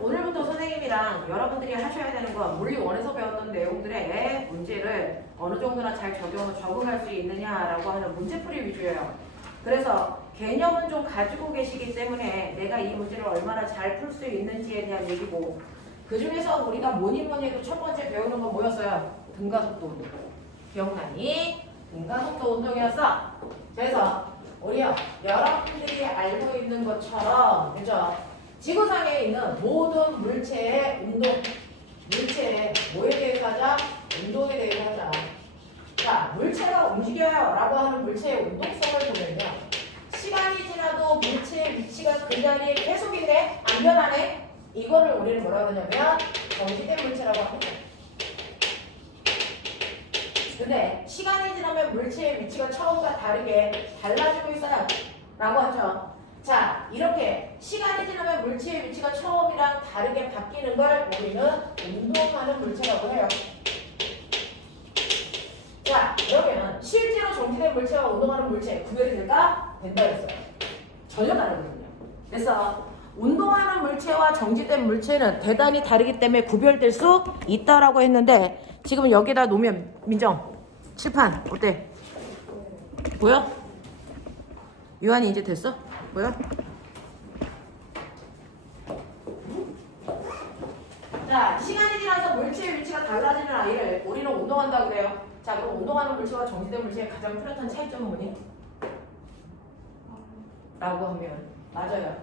오늘부터 선생님이랑 여러분들이 하셔야 되는 건 물리 1에서 배웠던 내용들의 문제를 어느 정도나 잘 적응할 수 있느냐라고 하는 문제풀이 위주예요. 그래서 개념은 좀 가지고 계시기 때문에 내가 이 문제를 얼마나 잘 풀 수 있는지에 대한 얘기고, 그 중에서 우리가 뭐니 해도 첫 번째 배우는 건 뭐였어요? 등가속도 운동. 기억나니? 등가속도 운동이었어. 그래서 우리요, 여러분들이 알고 있는 것처럼, 그죠? 지구상에 있는 모든 물체의 운동, 물체의 뭐에 대해서 하자? 운동에 대해서 하자. 자, 물체가 움직여요 라고 하는 물체의 운동성을 보면요, 시간이 지나도 물체의 위치가 그 자리에 계속 있네? 안 변하네? 이거를 우리는 뭐라고 하냐면 정지된 물체라고 합니다. 근데 시간이 지나면 물체의 위치가 처음과 다르게 달라지고 있어요 라고 하죠. 자, 이렇게 시간이 지나면 물체의 위치가 처음이랑 다르게 바뀌는 걸 우리는 운동하는 물체라고 해요. 자, 그러면 실제로 정지된 물체와 운동하는 물체 구별이 될까? 된다 했어요. 전혀 다르거든요. 그래서 운동하는 물체와 정지된 물체는 대단히 다르기 때문에 구별될 수 있다라고 했는데, 지금 여기다 놓으면 민정 칠판 어때? 보여? 유한이 이제 됐어? 보여? 자, 시간이 지나서 물체의 위치가 달라지는 아이를 우리는 운동한다고 그래요. 자, 그럼 운동하는 물체와 정지된 물체의 가장 뚜렷한 차이점은 뭐니? 라고 하면 맞아요.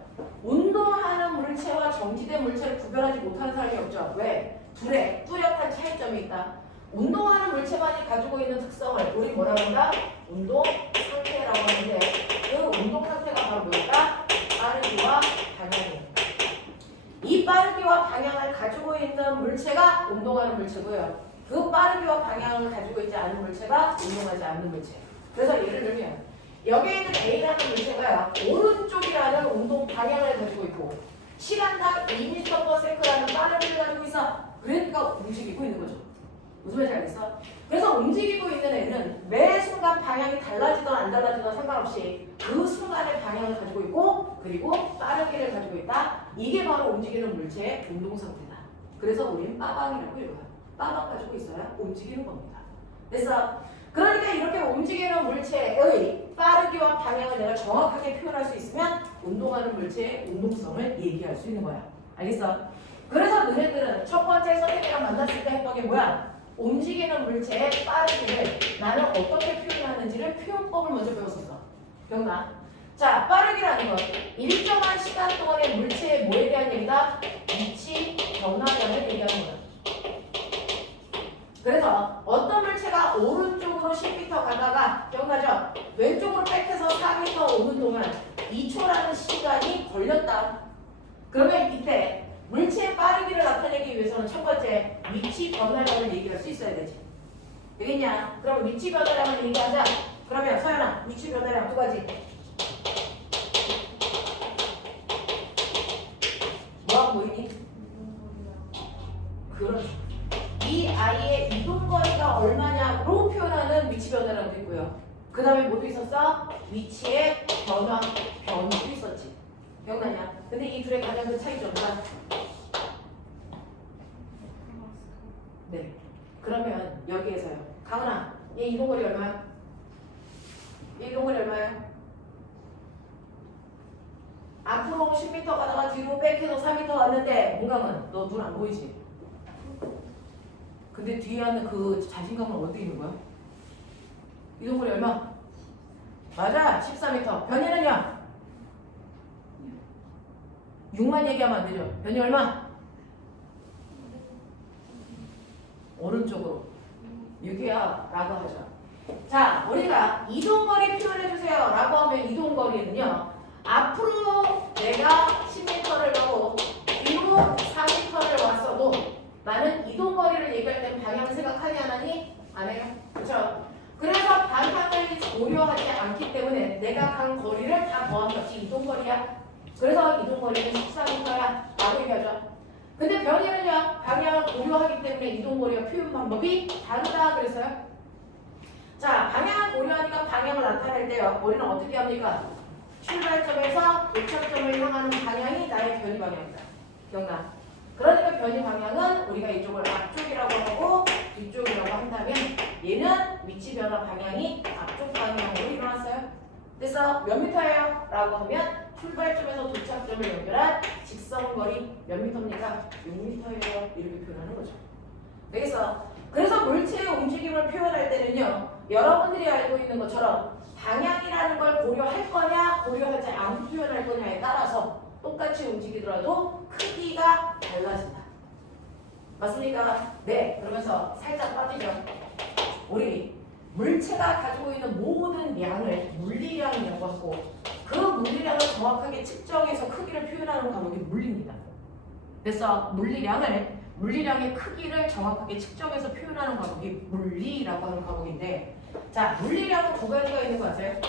운동하는 물체와 정지된 물체를 구별하지 못하는 사람이 없죠. 왜? 둘의 뚜렷한 차이점이 있다. 운동하는 물체만이 가지고 있는 특성을 우리 뭐라고 한다? 운동 상태라고 하는데, 그 운동 상태가 바로 뭘까? 빠르기와 방향이에요. 이 빠르기와 방향을 가지고 있는 물체가 운동하는 물체고요, 그 빠르기와 방향을 가지고 있지 않은 물체가 운동하지 않는 물체. 그래서 예를 들면 여기에 있는 A라는 물체가 오른쪽이라는 운동 방향을 가지고 있고 시간당 2m/s라는 빠르기를 가지고 있어. 그러니까 움직이고 있는 거죠. 무슨 말인지 알겠어? 그래서 움직이고 있는 애는 매 순간 방향이 달라지든 안 달라지든 상관없이 그 순간의 방향을 가지고 있고, 그리고 빠르기를 가지고 있다. 이게 바로 움직이는 물체의 운동 상태다. 그래서 우리는 빠방이라고 읽어요. 빠방 가지고 있어야 움직이는 겁니다. 그래서 그러니까 이렇게 움직이는 물체의 빠르기와 방향을 내가 정확하게 표현할 수 있으면 운동하는 물체의 운동성을 얘기할 수 있는 거야. 알겠어? 그래서 너네들은 첫 번째 선생님이랑 만났을 때 했던 게 뭐야? 움직이는 물체의 빠르기를 나는 어떻게 표현하는지를 표현법을 먼저 배웠었어. 기억나? 자, 빠르기라는 건 일정한 시간 동안의 물체의 뭐에 대한 얘기다? 위치 변화량을 얘기하는 거야. 그래서 어떤 물체가 오른쪽으로 10m 가다가, 기억나죠? 왼쪽으로 백해서 4m 오는 동안 2초라는 시간이 걸렸다. 그러면 이때 물체의 빠르기를 나타내기 위해서는 첫 번째 위치 변화량을 얘기할 수 있어야 되지. 되겠냐? 그럼 위치 변화량을 얘기하자. 그러면 서연아, 위치 변화량 두 가지. 뭐하고 보이니? 그렇죠. 이 아이의 이동거리가 얼마냐로 표현하는 위치 변화량도 있고요. 그 다음에 뭐도 있었어? 위치의 변화도 있었지. 기억나냐? 근데 이 둘의 가장 큰 차이점은 네. 그러면 여기에서요. 강은아, 얘 이동거리 얼마야? 얘 이동거리 얼마야? 앞으로 10m 가다가 뒤로 백해서 4m 왔는데, 문강은 너 눈 안 보이지? 근데 뒤에 하는 그 자신감은 어디 있는 거야? 이동거리 얼마? 맞아, 14m. 변이는요? 6만 얘기하면 안 되죠. 변이 얼마? 오른쪽으로 6이야 라고 하죠. 자, 우리가 이동거리 표현해주세요 라고 하면 이동거리는요, 앞으로 내가 10m를 가고 뒤로 4m를 왔어도 나는 이동거리를 얘기할 땐 방향을 생각하니 안 하니? 안 해요. 그렇죠? 그래서 방향을 고려하지 않기 때문에 내가 간 거리를 다 더한 것이 이동거리야. 그래서 이동거리는 14m야 라고 얘기하죠. 근데 변이는요, 방향을 고려하기 때문에 이동거리와 표현 방법이 다르다 그랬어요. 자, 방향을 고려하니까 방향을 나타낼 때요, 우리는 어떻게 합니까? 출발점에서 도착점을 향하는 방향이 나의 변이 방향이다. 기억나? 변이 방향은 우리가 이쪽을 앞쪽이라고 하고 뒤쪽이라고 한다면 얘는 위치 변화 방향이 앞쪽 방향으로 일어났어요. 그래서 몇 미터예요? 라고 하면 출발점에서 도착점을 연결한 직선거리 몇 미터입니까? 6미터예요. 이렇게 표현하는 거죠. 그래서 물체의 움직임을 표현할 때는요. 여러분들이 알고 있는 것처럼 방향이라는 걸 고려할 거냐 고려하지 않고 표현할 거냐에 따라서 똑같이 움직이더라도 크기가 달라진다. 맞습니까? 네. 그러면서 살짝 빠지죠. 우리 물체가 가지고 있는 모든 양을 물리량이라고 하고 그 물리량을 정확하게 측정해서 크기를 표현하는 과목이 물리입니다. 그래서 물리량의 크기를 정확하게 측정해서 표현하는 과목이 물리라고 하는 과목인데, 자, 물리량은 두 가지가 있는 거 아세요?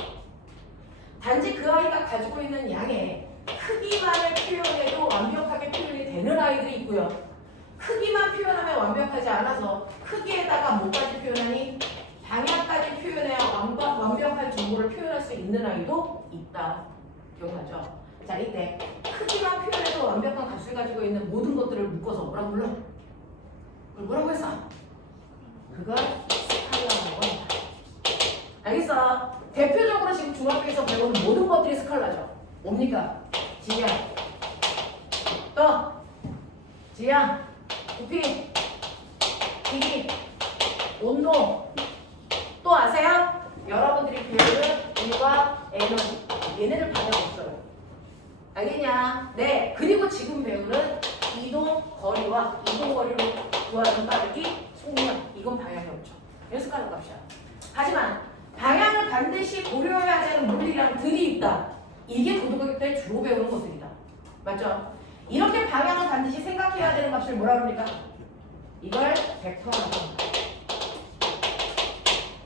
단지 그 아이가 가지고 있는 양의 크기만을 표현해도 완벽하게 표현이 되는 아이들이 있고요. 크기만 표현하면 완벽하지 않아서 크기에다가 뭐까지 표현하니? 방향까지 표현해야 완벽한 정보를 표현할 수 있는 아이도 있다. 기억나죠? 자, 이때 크기만 표현해도 완벽한 값을 가지고 있는 모든 것들을 묶어서 뭐라고 불러? 그걸 뭐라고 했어? 그걸 스칼라라고 한다. 알겠어? 대표적으로 지금 중학교에서 배우는 모든 것들이 스칼라죠. 뭡니까? 지향, 또 지향, 부피, 길이, 온도. 또 아세요? 여러분들이 배우는 물과 에너지. 얘네들 방향 없어요. 알겠냐? 네. 그리고 지금 배우는 이동 거리를 구하는 빠르기, 속력. 이건 방향이 없죠. 연습하는 값이야. 하지만 방향을 반드시 고려해야 되는 물리량들이 있다. 이게 고등학교 때 주로 배우는 것들이다. 맞죠? 이렇게 방향을 반드시 생각해야 되는 값을 뭐라 그럽니까? 이걸 벡터라고 합니다.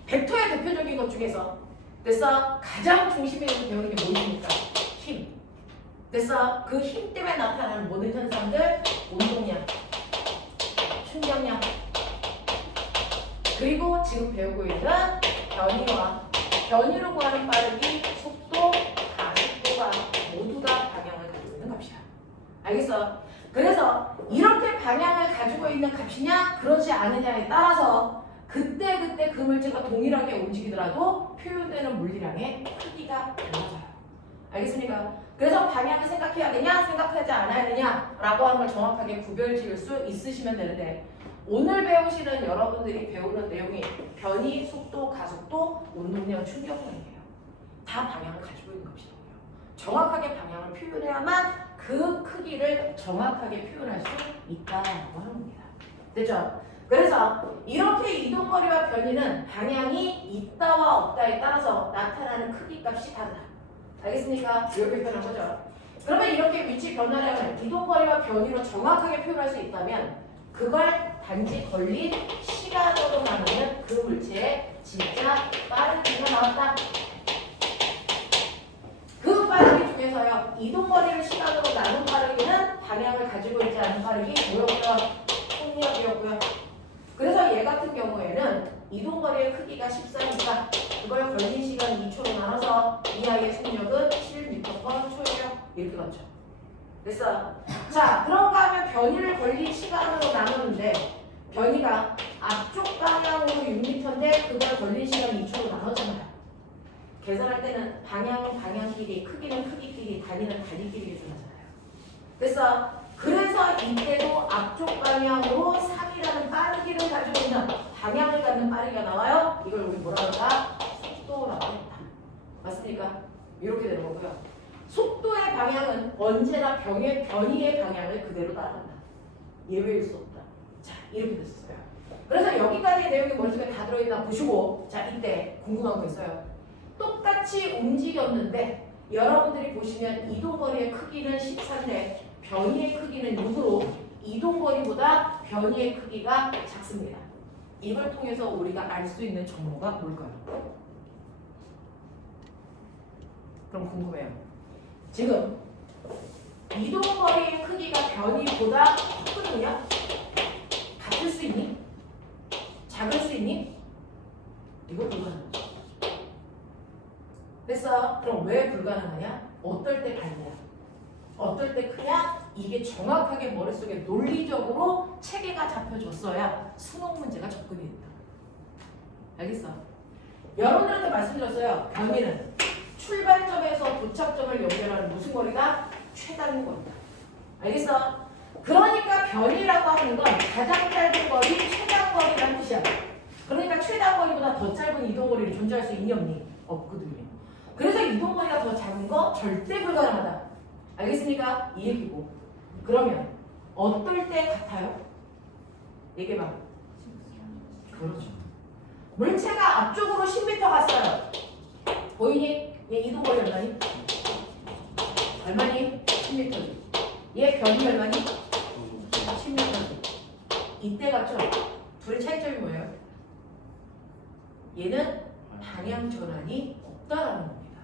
벡터의 대표적인 것 중에서 그래서 가장 중심에 있는 배우는 게 뭐입니까? 힘. 그래서 그 힘 때문에 나타나는 모든 현상들, 운동량, 충격량, 그리고 지금 배우고 있는 변이로 구하는 빠르기, 속도, 가속도가 모두 다 방향을 가지고 있는 값이야. 알겠어? 그래서 이렇게 방향을 가지고 있는 값이냐 그렇지 않느냐에 따라서 그때 그 물체가 동일하게 움직이더라도 표현되는 물리량의 크기가 달라져요. 알겠습니까? 그래서 방향을 생각해야 되냐 생각하지 않아야 되냐 라고 하는 걸 정확하게 구별 지을 수 있으시면 되는데, 오늘 배우시는 여러분들이 배우는 내용이 변이, 속도, 가속도, 운동량, 충격량이에요. 다 방향을 가지고 있는 것이고요. 정확하게 방향을 표현해야만 그 크기를 정확하게 표현할 수 있다고 하는 겁니다. 됐죠? 그래서 이렇게 이동거리와 변이는 방향이 있다와 없다에 따라서 나타나는 크기 값이 다르다. 알겠습니까? 이렇게 표현한 거죠. 그러면 이렇게 위치 변화량을 이동거리와 변이로 정확하게 표현할 수 있다면 그걸 단지 걸린 시간으로 나누는 그 물체의 진짜 빠르기가 나왔다. 그 빠르기 중에서요, 이동거리를 시간으로 나눈 빠르기는 방향을 가지고 있지 않은 빠르기 뭐였고요? 속력이었고요. 그래서 얘 같은 경우에는 이동거리의 크기가 14니까 그걸 걸린 시간 2초로 나눠서 이 아이의 속력은 7m/초예요. 이렇게 맞죠? 됐어? 자, 그런가 하면 변이를 걸린 시간으로 나누는데 변이가 앞쪽 방향으로 6m인데 그걸 걸린 시간 2초로 나누잖아요. 계산할 때는 방향은 방향끼리, 크기는 크기끼리, 단위는 단위끼리 계산하잖아요. 그래서 이때도 앞쪽 방향으로 3이라는 빠르기를 가지고 있는 방향을 갖는 빠르기가 나와요. 이걸 우리 뭐라 그럴까? 속도라고 합니다. 맞습니까? 이렇게 되는 거고요. 속도의 방향은 언제나 변이의 방향을 그대로 따라간다. 예외일 수 없다. 자, 이렇게 됐어요. 그래서 여기까지의 내용이 머릿속에 다 들어있나 보시고, 자, 이때 궁금한 거 있어요. 똑같이 움직였는데 여러분들이 보시면 이동거리의 크기는 14인데 변이의 크기는 6으로 이동거리보다 변이의 크기가 작습니다. 이걸 통해서 우리가 알 수 있는 정보가 뭘까요? 그럼 궁금해요. 지금 이동거리의 크기가 변이보다 크거든요. 같을 수 있니? 작을 수 있니? 이거 불가능하죠. 됐어? 그럼 왜 불가능하냐? 어떨 때 같냐? 어떨 때 크냐? 이게 정확하게 머릿속에 논리적으로 체계가 잡혀줬어야 수능 문제가 접근이 된다. 알겠어? 여러분들한테 말씀드렸어요. 변이는 출발점에서 도착점을 연결하는 무슨 거리가? 최단의 거리다. 알겠어? 그러니까 변이라고 하는 건 가장 짧은 거리, 최단 거리라는 뜻이야. 그러니까 최단 거리보다 더 짧은 이동 거리를 존재할 수 있니 없니? 없거든요. 그래서 이동 거리가 더 작은 거 절대 불가능하다. 알겠습니까? 이 얘기고. 그러면 어떨 때 같아요? 얘기해봐. 그렇죠. 물체가 앞쪽으로 10m 갔어요. 보이니? 얘 이동 거리 얼마니? 얼마니? 10m지. 얘 변이 얼마니? 10m지. 이때 같죠? 둘의 차이점이 뭐예요? 얘는 방향 전환이 없다라는 겁니다.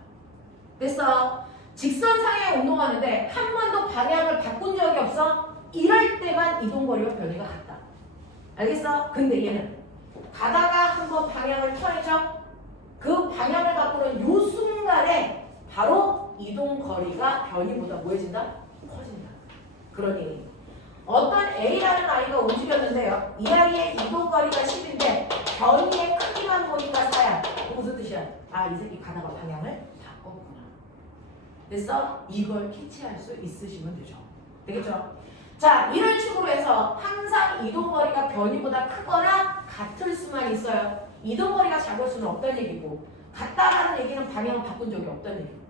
됐어? 직선상에 운동하는데 한 번도 방향을 바꾼 적이 없어? 이럴 때만 이동거리와 변이가 같다. 알겠어? 근데 얘는 가다가 한번 방향을 턴이죠? 그 방향을 바꾸는 요 순간에 바로 이동거리가 변이보다 뭐해진다? 커진다. 그러니 어떤 A라는 아이가 움직였는데요. 이 아이의 이동거리가 10인데 변이의 크기만 보니까 4야. 무슨 뜻이야? 아, 이 새끼 가다가 방향을 바꿨구나. 됐어? 이걸 캐치할 수 있으시면 되죠. 되겠죠? 자, 이런 식으로 해서 항상 이동거리가 변이보다 크거나 같을 수만 있어요. 이동거리가 작을 수는 없다는 얘기고 같다라는 얘기는 방향을 바꾼 적이 없다는 얘기고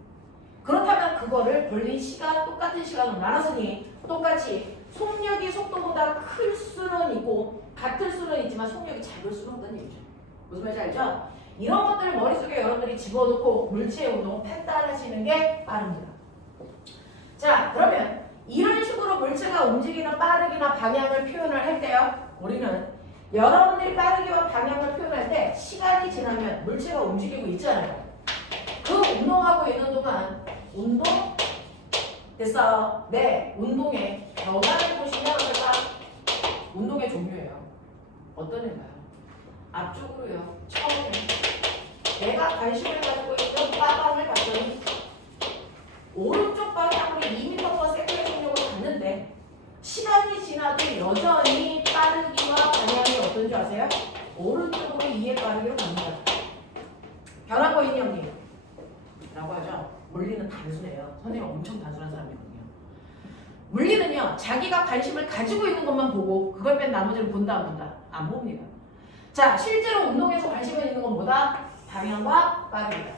그렇다면 그거를 벌린 시간, 똑같은 시간으로 나눴으니 똑같이 속력이 속도보다 클 수는 있고 같을 수는 있지만 속력이 작을 수는 없다는 얘기죠. 무슨 말인지 알죠? 이런 것들을 머릿속에 여러분들이 집어넣고 물체의 운동 판단하시는 게 빠릅니다. 자, 그러면 이런 식으로 물체가 움직이는 빠르기나 방향을 표현을 할 때요. 우리는 여러분들이 빠르기와 방향을 표현할 때 시간이 지나면 물체가 움직이고 있잖아요. 그 운동하고 있는 동안 운동 됐어. 네, 운동의 변화를 보시면 어떨까? 운동의 종류예요. 어떤 애가요? 앞쪽으로요. 처음에 내가 관심을 가지고 있던 빠방을 봤더니 오른쪽 방향으로 2m/s의 속력으로 갔는데 시간이 지나도 여전히 빠르기와 방향이 어떤 줄 아세요? 오른쪽으로 2의 빠르기로 갑니다. 변하고 있니 언니? 라고 하죠. 물리는 단순해요. 선생님 엄청 단순한 사람이거든요. 물리는요. 자기가 관심을 가지고 있는 것만 보고 그걸 뺀 나머지를 본다 안 본다? 안 봅니다. 자, 실제로 운동에서 관심을 있는 건 뭐다? 방향과 빠르기다.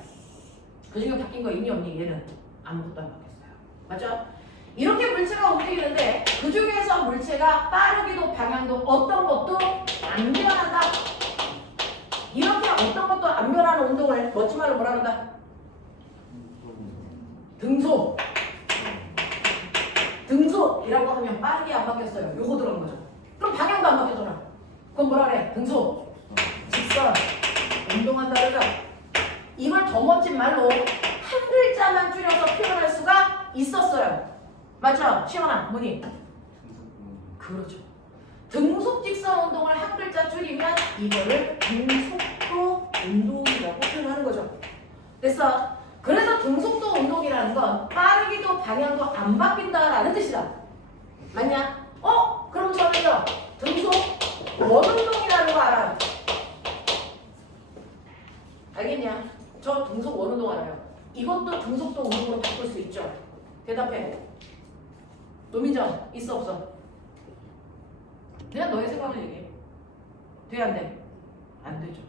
그 중에 바뀐 거 있니 없니? 얘는 아무것도 안 바뀌었어요. 맞죠? 이렇게 물체가 움직이는데 그 중에서 물체가 빠르기도 방향도 어떤 것도 안 변한다. 이렇게 어떤 것도 안 변하는 운동을 멋진 말로 뭐라 그런다? 등속. 등속이라고 하면 빠르게 안 바뀌었어요. 요거 들어간 거죠. 그럼 방향도 안 바뀌었잖아. 그럼 뭐라 그래? 등속, 직선, 운동한다 그러죠. 이걸 더 멋진 말로 한 글자만 줄여서 표현할 수가 있었어요. 맞죠? 시원아, 뭐니? 그렇죠. 등속 직선 운동을 한 글자 줄이면 이거를 등속도 운동이라고 표현하는 거죠. 됐어? 그래서 등속도 운동이라는 건 빠르기도 방향도 안 바뀐다라는 뜻이다. 맞냐? 그럼 저는요. 등속 원운동이라는 거 알아요. 알겠냐? 저 등속 원운동 알아요. 이것도 등속도 운동으로 바꿀 수 있죠. 대답해. 노민정 있어 없어? 그냥 너의 생각을 얘기해. 돼 안 돼? 안 되죠.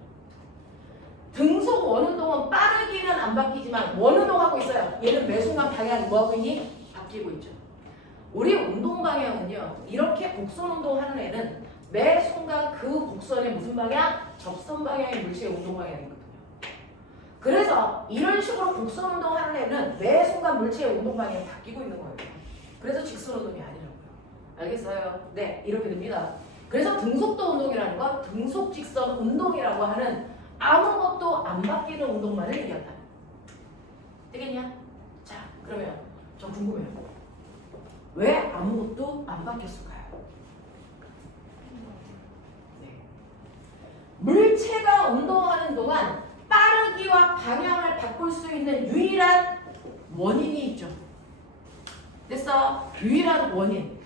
등속 원운동은 빠르기는 안 바뀌지만 원운동하고 있어요. 얘는 매 순간 방향이 뭐하고 있니? 바뀌고 있죠. 우리 운동 방향은요. 이렇게 곡선 운동하는 애는 매 순간 그 곡선의 무슨 방향? 접선 방향의 물체의 운동 방향이거든요. 그래서 이런 식으로 곡선 운동하는 애는 매 순간 물체의 운동 방향이 바뀌고 있는 거예요. 그래서 직선 운동이 아니라고요. 알겠어요? 네, 이렇게 됩니다. 그래서 등속도 운동이라는 건 등속 직선 운동이라고 하는 아무것도 안 바뀌는 운동만을 얘기한다. 되겠냐? 자, 그러면 저 궁금해요. 왜 아무것도 안 바뀌었을까요? 네. 물체가 운동하는 동안 빠르기와 방향을 바꿀 수 있는 유일한 원인이 있죠. 됐어? 유일한 원인.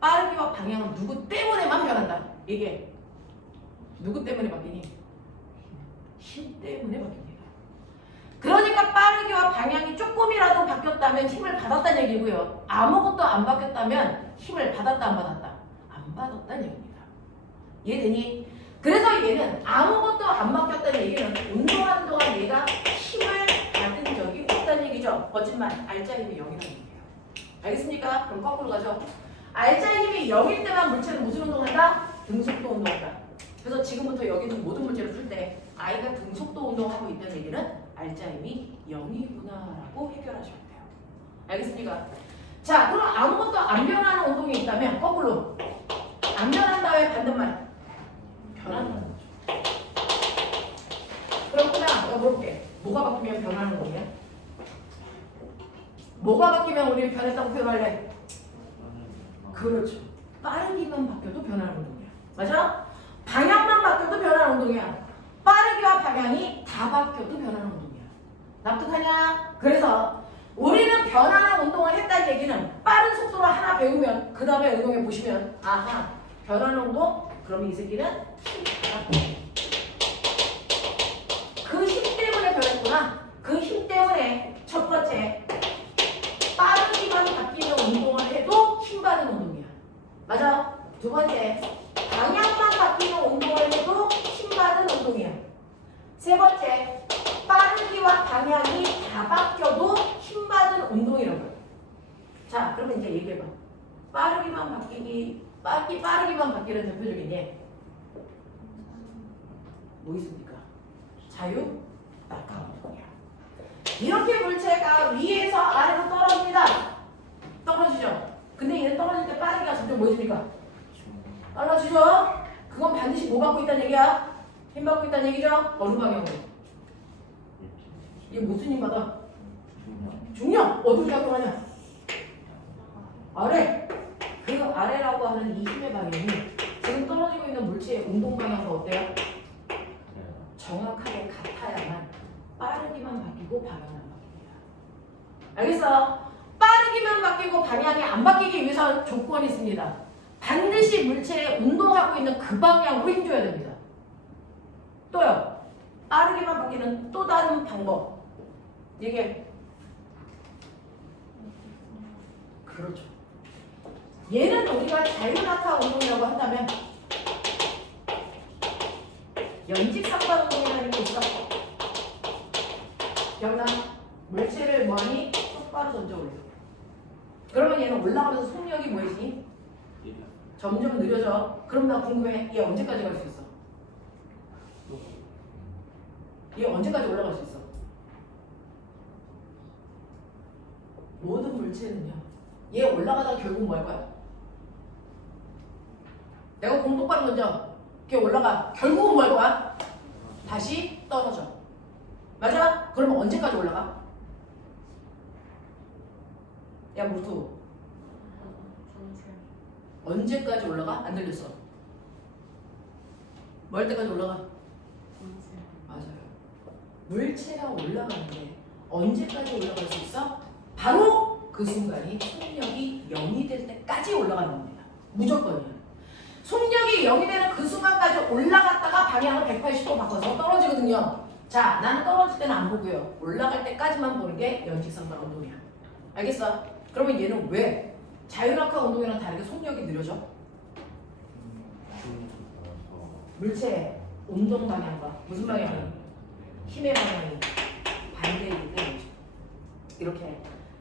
빠르기와 방향은 누구 때문에만 변한다. 이게 누구 때문에 바뀌니? 힘 때문에 바뀝니다. 그러니까 빠르기와 방향이 조금이라도 바뀌었다면 힘을 받았다는 얘기고요. 아무것도 안 바뀌었다면 힘을 받았다 안 받았다? 안 받았다는 얘기입니다. 이해되니? 그래서 얘는 아무것도 안 바뀌었다는 얘기는 운동하는 동안 얘가 힘을 받은 적이 없다는 얘기죠. 거짓말. 알짜 힘이 0이라는 얘기예요. 알겠습니까? 그럼 거꾸로 가죠. 알짜 힘이 0일 때만 물체는 무슨 운동한다? 등속도 운동한다. 그래서 지금부터 여기 있는 모든 문제를 풀 때 아이가 등속도 운동하고 있다는 얘기는 알짜 힘이 0이구나라고 해결하셔야 돼요. 알겠습니까? 자, 그럼 아무것도 안 변하는 운동이 있다면 거꾸로 안 변한다의 반대말 변한다는 거죠. 그렇구나. 내가 물어볼게. 뭐가 바뀌면 변하는 거냐? 뭐가 바뀌면 우리는 변했다고 표현할래? 그렇죠. 빠르기만 바뀌어도 변하는 운동이야. 맞아? 방향만 바뀌어도 변하는 운동이야. 빠르기와 방향이 다 바뀌어도 변하는 운동이야. 납득하냐? 그래서 우리는 변하는 운동을 했다는 얘기는 빠른 속도로 하나 배우면 그 다음에 응용해 보시면 아하 변하는 운동? 그럼 이 새끼는 그 힘 때문에 변했구나. 그 힘 때문에 첫 번째 빠르기만 바뀌는 운동을 해도 힘받은 운동이야. 맞아? 두 번째 방향만 바뀌는 운동을 해도 힘받은 운동이야. 세 번째 빠르기와 방향이 다 바뀌어도 힘받은 운동이라고요. 자, 그러면 이제 얘기해봐. 빠르기만 바뀌는 대표적인 예. 뭐 있습니까? 자유 낙하 운동이야. 이렇게 물체가 위에서 아래로 떨어집니다. 떨어지죠. 근데 얘는 떨어질 때 빠르기가 점점 뭐 해줍니까? 떨어지죠. 그건 반드시 뭐 받고 있다는 얘기야? 힘 받고 있다는 얘기죠. 어느 방향으로? 이게 무슨 힘 받아? 중력. 어디로 작용하냐? 아래. 그 아래라고 하는 이 힘의 방향이 지금 떨어지고 있는 물체의 운동 방향과 어때요? 정확하게 같아야만 빠르기만 바뀌고 방향만 바뀝니다. 알겠어? 빠르기만 바뀌고 방향이 안 바뀌기 위해서 조건이 있습니다. 반드시 물체에 운동하고 있는 그 방향으로 힘줘야 됩니다. 또요. 빠르게만 바뀌는 또 다른 방법. 이게 그렇죠. 얘는 우리가 자유낙하 운동이라고 한다면 연직상반 운동이라는 게 있어. 기억나? 물체를 뭐하니? 똑바로 던져 올려. 그러면 얘는 올라가면서 속력이 뭐이지? 점점 느려져. 그럼 나 궁금해. 얘 언제까지 갈 수 있어? 얘 언제까지 올라갈 수 있어? 모든 물체는요. 얘 올라가다가 결국 뭐 할 거야? 내가 공 똑바로 던져. 걔 올라가. 결국은 뭐 할 거야? 다시 떨어져. 맞아? 그러면 언제까지 올라가? 야 무투. 언제까지 올라가? 안 들렸어. 뭐 할 때까지 올라가? 맞아요. 물체가 올라가는데 언제까지 올라갈 수 있어? 바로 그 순간이 속력이 0이 될 때까지 올라가는 겁니다. 무조건이야. 속력이 0이 되는 그 순간까지 올라갔다가 방향을 180도 바꿔서 떨어지거든요. 자, 나는 떨어질 때는 안 보고요. 올라갈 때까지만 보는 게 연직상반 운동이야. 알겠어? 그러면 얘는 왜 자유낙하 운동이랑 다르게 속력이 느려져? 물체의 운동 방향과 무슨 방향이? 힘의 방향이 반대이기 때문이죠. 이렇게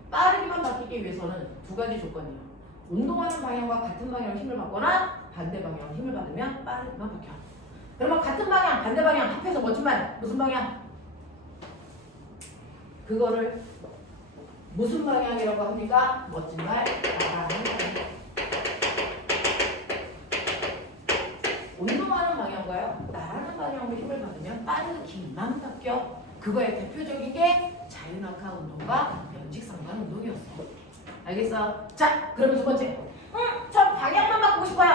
빠르게만 바뀌기 위해서는 두 가지 조건이에요. 운동하는 방향과 같은 방향으로 힘을 받거나 반대 방향으로 힘을 받으면 빠르게만 바뀌어. 그러면 같은 방향, 반대 방향 합해서 멋진 말 무슨 방향? 그거를 무슨 방향이라고 합니까? 멋진 말 나가는 방향. 운동하는 방향과요 나가는 방향으로 힘을 받으면 빠르기만 바뀌어. 그거의 대표적인 게 자유낙하 운동과 연직상반 운동이었어. 알겠어? 자, 그러면 두 번째. 저 방향만 바꾸고 싶어요.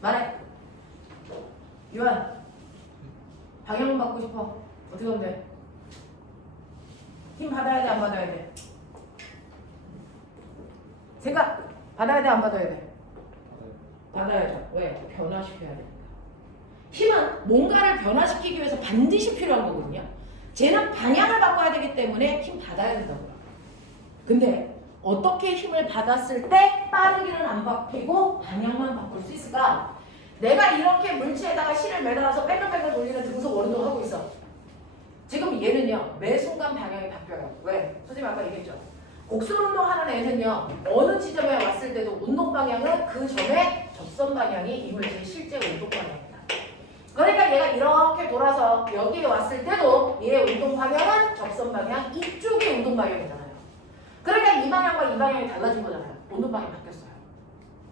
말해. 유한. 방향만 바꾸고 싶어. 어떻게 하면 돼? 힘 받아야 돼, 안 받아야 돼? 생각 받아야 돼, 안 받아야 돼? 받아야죠. 왜? 변화시켜야 되니까. 힘은 뭔가를 변화시키기 위해서 반드시 필요한 거거든요. 쟤는 방향을 바꿔야 되기 때문에 힘 받아야 된다고요. 근데 어떻게 힘을 받았을 때 빠르기는 안 바뀌고 방향만 바꿀 수 있을까? 내가 이렇게 물체에다가 실을 매달아서 뺑글뺑글 돌리는 등속 원운동 하고 있어. 지금 얘는요, 매 순간 방향이 바뀌어요. 왜? 선생님 아까 얘기했죠. 곡선 운동하는 애는요, 어느 지점에 왔을 때도 운동 방향은 그 전에 접선 방향이 이 물체의 실제 운동 방향입니다. 그러니까 얘가 이렇게 돌아서 여기에 왔을 때도 얘의 운동 방향은 접선 방향, 이쪽이 운동 방향이잖아요. 그러니까 이 방향과 이 방향이 달라진 거잖아요. 운동 방향이 바뀌었어요.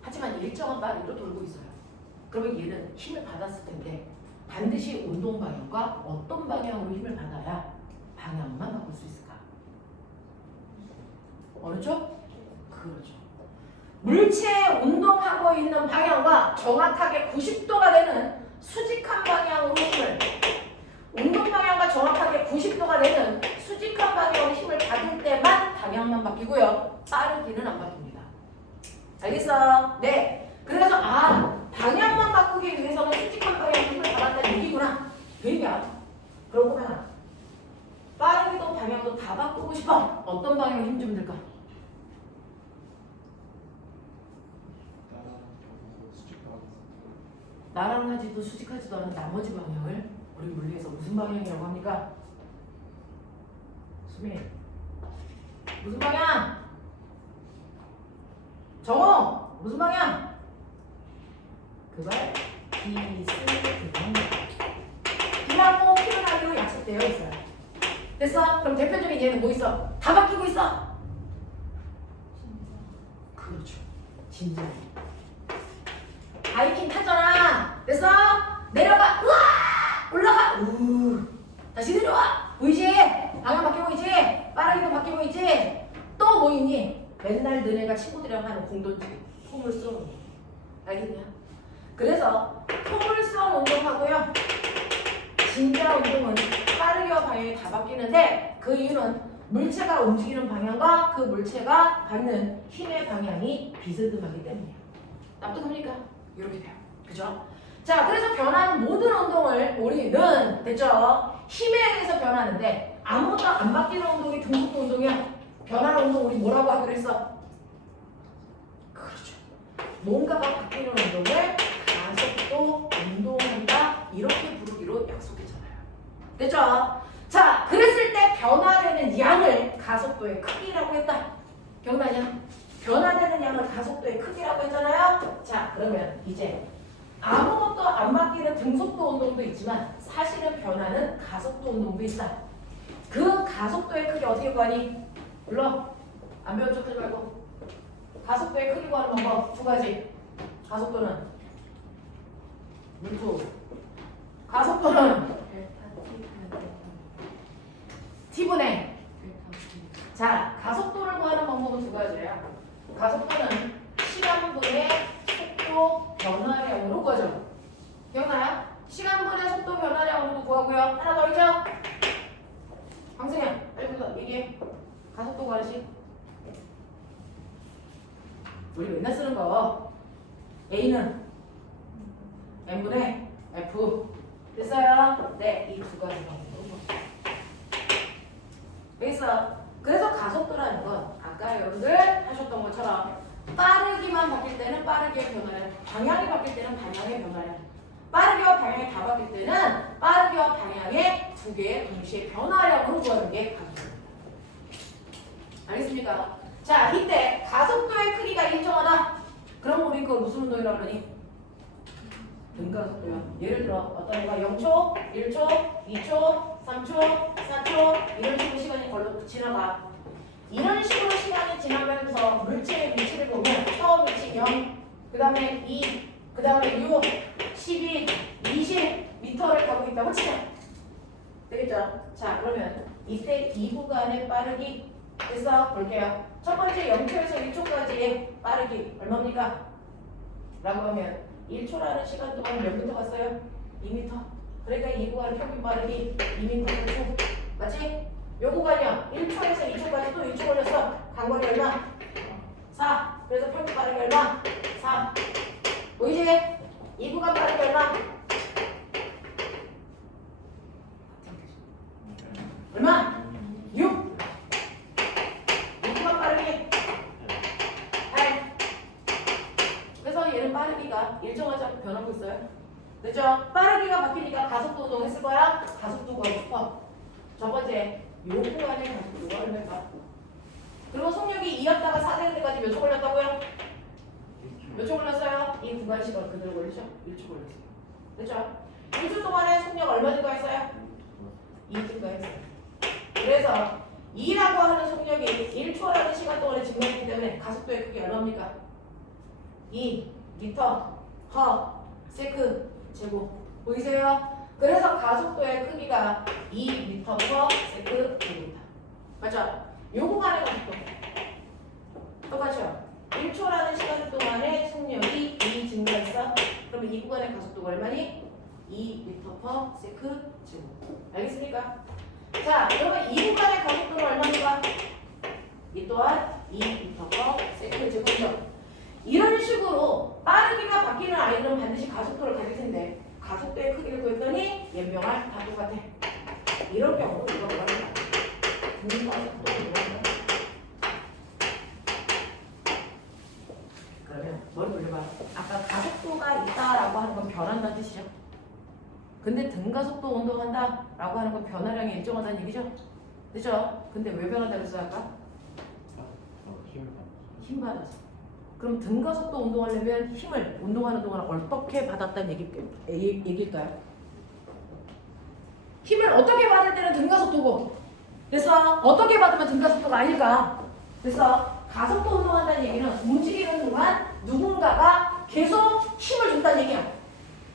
하지만 일정한 빠르기로 돌고 있어요. 그러면 얘는 힘을 받았을 텐데 반드시 운동 방향과 어떤 방향으로 힘을 받아야 방향만 바꿀 수 있을까? 어느 쪽? 그렇죠. 물체에 운동하고 있는 방향과 정확하게 90도가 되는 수직한 방향으로 힘을, 운동 방향과 정확하게 90도가 되는 수직한 방향으로 힘을 받을 때만 방향만 바뀌고요. 빠르기는 안 바뀝니다. 알겠어? 네. 그래서 방향만 바꾸기 위해서는 수직한 방향으로 힘을 받았다는 얘기구나. 그 얘기야. 그러고 하나. 빠르기도 방향도 다 바꾸고 싶어. 어떤 방향으로 힘 주면 될까? 나랑하지도 수직하지도 않은 나머지 방향을 우리 물리에서 무슨 방향이라고 합니까? 수민, 무슨 방향? 정호, 무슨 방향? 그발 비스듬한 B하고 표현하기로 약속되어 있어요. 됐어? 그럼 대표적인 예는 뭐 있어? 다 바뀌고 있어. 그렇죠. 진짜. 바이킹 탔잖아. 됐어? 내려가. 우와! 올라가. 다시 내려와. 보이지? 방향 바뀌고 있지? 빠르기도 바뀌고 있지? 또 뭐 있니? 맨날 너네가 친구들이랑 하는 공돈지. 포물선 운동. 알겠냐? 그래서 포물선 운동하고요. 진짜 운동은 빠르기와 방향이 다 바뀌는데 그 이유는 물체가 움직이는 방향과 그 물체가 받는 힘의 방향이 비스듬하기 때문이에요. 납득합니까? 이렇게 돼요. 그죠? 자, 그래서 변하는 모든 운동을 우리는 됐죠? 힘에 의해서 변하는데 아무것도 안 바뀌는 운동이 등속도 운동이야. 변하는 운동 우리 뭐라고 하기로 했어? 그렇죠. 뭔가가 바뀌는 운동을 가속도 운동한다. 이렇게 부르기로 약속했잖아요. 됐죠? 자, 그랬을 때 변화되는 양을 가속도의 크기라고 했다. 기억나냐? 변화되는 양을 가속도의 크기라고 했잖아요. 자, 그러면 이제 아무것도 안 바뀌는 등속도 운동도 있지만 사실은 변하는 가속도 운동도 있다. 그 가속도의 크기 어떻게 구하니? 물론 안 배운 척 하지 말고 가속도의 크기 구하는 방법 두 가지. 가속도는 루트, 가속도는 T분의. 자, 가속도를 구하는 방법은 두 가지예요. 가속도는 시간분의 속도 변화량으로 구하죠. 기억나요? 시간분의 속도 변화량으로도 구하고요. 하나 더 있죠? 황승현, 빨리부터 얘기해. 가속도 구하시. 우리 맨날 쓰는 거. A는 M분의 F. 됐어요? 네, 이 두 가지 방법으로. 여기서 그래서 가속도라는 건 아까 여러분들 하셨던 것처럼 빠르기만 바뀔 때는 빠르기의 변화량, 방향이 바뀔 때는 방향의 변화량, 빠르기와 방향이 다 바뀔 때는 빠르기와 방향의 두 개의 동시에 변화량으로 구하는 게 가속도입니다. 알겠습니까? 자, 이때 가속도의 크기가 일정하다. 그럼 우리 그걸 무슨 운동이라고 그러니? 등가속도요. 예를 들어 어떤 애가 0초, 1초, 2초, 3초, 4초 이런 식으로 시간이 걸로 지나가. 이런 식으로 시간이 지나가면서 물체의 위치를 보면 처음 위치 0, 그 다음에 2, 그 다음에 6, 12, 20 미터를 가고 있다고 치자. 되겠죠? 자, 그러면 이때 이 구간의 빠르기 그래서 볼게요. 첫 번째 0초에서 1초까지의 빠르기 얼마입니까? 라고 하면 1초라는 시간 동안 몇 미터 갔어요? 2미터. 그러니까 이 구간 평균 빠르기 2미터. 맞지? 요 구간이요. 1초에서 2초까지 또 2초 걸렸어. 간거리 얼마? 4. 빠르기 얼마? 4. 보이지? 이 구간 빠르기 얼마? 얼마? 6. 이 구간 빠르기 8. 그래서 얘는 빠르기가 일정하지 않고 변하고 있어요. 그죠? 빠르기가 바뀌니까 가속도 운동했을 거야? 가속도 구하고 싶어. 첫 번째, 요 구간의 가속도가 얼마일까? 그리고 속력이 2였다가 4 되는 데까지 몇 초 걸렸다고요? 몇 초 걸렸어요? 이 구간 시간 그대로 걸리죠? 1초 걸렸어요. 그죠? 1초 동안에 속력 얼마 증가했어요? 2 증가했어요. 그래서 2라고 하는 속력이 1초라는 시간 동안에 증가했기 때문에 가속도의 크기 얼마입니까? 2 미터 퍼 세크 제곱 보이세요? 그래서 가속도의 크기가 2m per 세크 제곱입니다. 맞죠? 요 구간의 가속도 똑같죠? 1초라는 시간 동안에 속력이 2 증가했어. 그러면 이 구간의 가속도가 얼마니? 2m per 세크 제곱. 알겠습니까? 자, 그러면 이 구간의 가속도는 얼마입니까? 이 또한 2m per 세크 제곱이죠. 이런 식으로 빠르기가 바뀌는 아이들은 반드시 가속도를 가질 텐데 가속도의 크기를 구했더니 연병할 다 똑같아. 이런 경우 이거 뭐라 그래? 그러면 머리 돌려봐. 아까 가속도가 있다라고 하는 건 변한다는 뜻이죠. 근데 등가속도 운동한다라고 하는 건 변화량이 일정하다는 얘기죠. 그죠? 근데 왜 변한다고 했어 아까? 힘 받아서. 그럼 등가속도 운동하려면 힘을 운동하는 동안 어떻게 받았다는 얘기일까요? 힘을 어떻게 받을 때는 등가속도고 그래서 어떻게 받으면 등가속도가 아닐까? 그래서 가속도 운동한다는 얘기는 움직이는 동안 누군가가 계속 힘을 준다는 얘기야.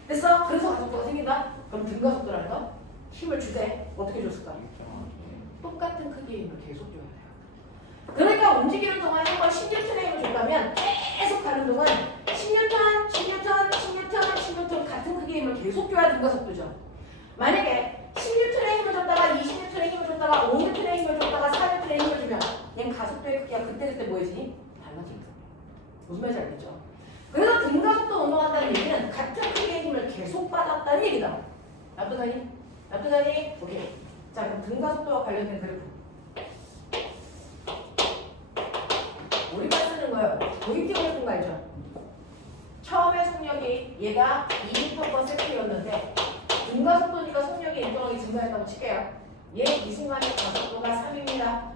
그래서 가속도가 생긴다? 그럼 등가속도라니까? 힘을 주되 어떻게 줬을까? 똑같은 크기의 힘을 계속 줘야 돼요. 그러니까 움직이는 동안 한번 10N의 힘을 줬다면 계속 가는 동안 10N, 10N, 10N, 10N 같은 크기의 힘을 계속 줘야 등가속도죠. 만약에 10N의 힘을 줬다가 20N의 힘을 줬다가 5N의 힘을 줬다가 4N의 힘을 주면 얘는 가속도의 크기가 그때그때 뭐해지니? 달라진다. 무슨 말인지 알겠죠? 그래서 등가속도 운동한다는 얘기는 같은 크기의 힘을 계속 받았다는 얘기다. 납득하니? 납득하니? 오케이. 자, 그럼 등가속도와 관련된 그래프. 우리가 쓰는 거예요. VT 그래프인 거 알죠? 처음에 속력이 얘가 2m/s였는데 등가속도니까 속력이 일정하게 증가했다고 칠게요. 얘 이 순간의 가속도가 3입니다.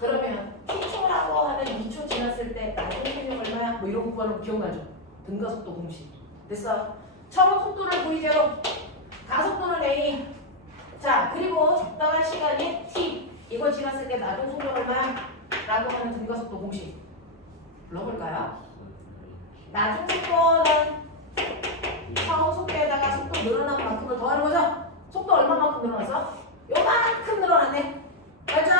그러면 t초라고 하는 2초 지났을 때 나중 속력 얼마야? 뭐 이런 거 구하는 거 기억나죠? 등가속도 공식. 됐어? 처음 속도를 V제로, 가속도는 A. 자, 그리고 적당한 시간이 t. 이거 지났을 때 나중 속력 얼마야? 라고 하는 등가속도 공식 불러볼까요? 나중 속도는 처음 속도에다가 속도 늘어난 만큼을 더하는 거죠? 속도 얼마만큼 늘어났어? 요만큼 늘어났네. 맞죠?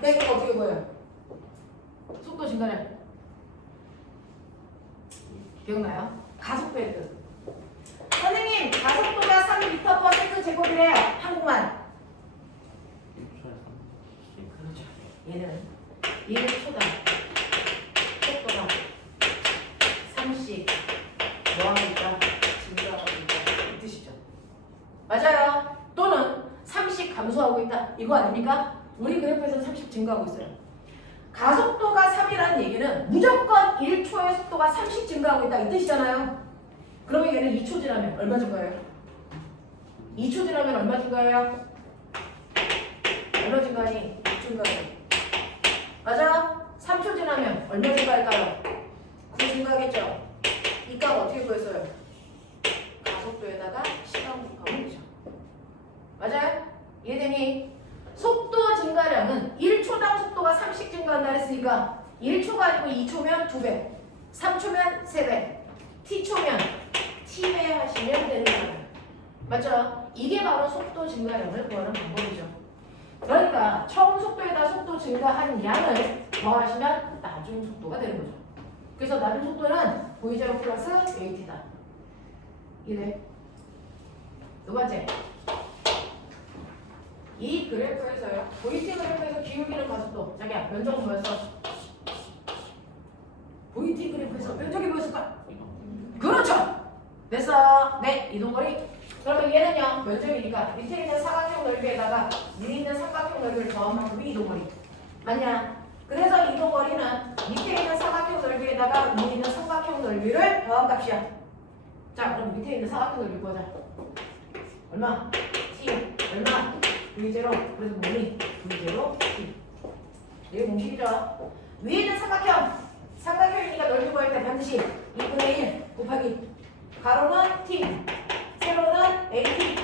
네, 이거 어떻게 보여요? 속도 증가량 기억나요? 가속도의 뜻. 선생님, 가속도가 3m/s 제곱이래요. 한국만. 그렇죠. 얘는 1초당 속도가 30 뭐하고 있다? 증가하고 있다. 이 뜻이죠. 맞아요. 또는 30 감소하고 있다. 이거 아닙니까? 우리 그래프에서는 30 증가하고 있어요. 가속도가 3이라는 얘기는 무조건 1초의 속도가 30 증가하고 있다. 이 뜻이잖아요. 그러면 얘는 2초 지나면 얼마 증가해요? 2초 지나면 얼마 증가해요? 얼마 증가하니? 6 증가해요. 맞아? 3초 지나면 얼마 증가할까요? 9 증가하겠죠? 이 값 어떻게 구했어요? 가속도에다가 시간 곱하면 되죠. 맞아요? 이해되니? 속도 증가량은 1초당 속도가 30 증가한다 했으니까 1초가 아니고 2초면 2배, 3초면 3배, t초면 t배 하시면 되는 거예요. 맞죠? 이게 바로 속도 증가량을 구하는 방법이죠. 그러니까 처음 속도에다 속도 증가한 양을 더하시면 나중 속도가 되는 거죠. 그래서 나중 속도는 V0 플러스 AT다. 이래. 두 번째. 이 그래프에서요. VT 그래프에서 기울기는 가속도. 자기야, 면적 뭐였어? VT 그래프에서 면적이 뭐였을까? 그렇죠. 됐어. 네, 이동거리. 그러면 얘는요, 면적이니까 밑에 있는 사각형 넓이에다가 위에 있는 삼각형 넓이를 더한 만큼이 이동거리. 맞냐? 그래서 이동거리는 밑에 있는 사각형 넓이에다가 위에 있는 삼각형 넓이를 더한 값이야. 자, 그럼 밑에 있는 사각형 넓이 구하자. 얼마? T. 얼마? V0. 그래서 뭐니? V0 T. 이게 공식이죠. 위에 있는 삼각형. 삼각형이니까 넓이 구할 때 반드시 2분의 1 곱하기 가로는 T. 세로는 AT.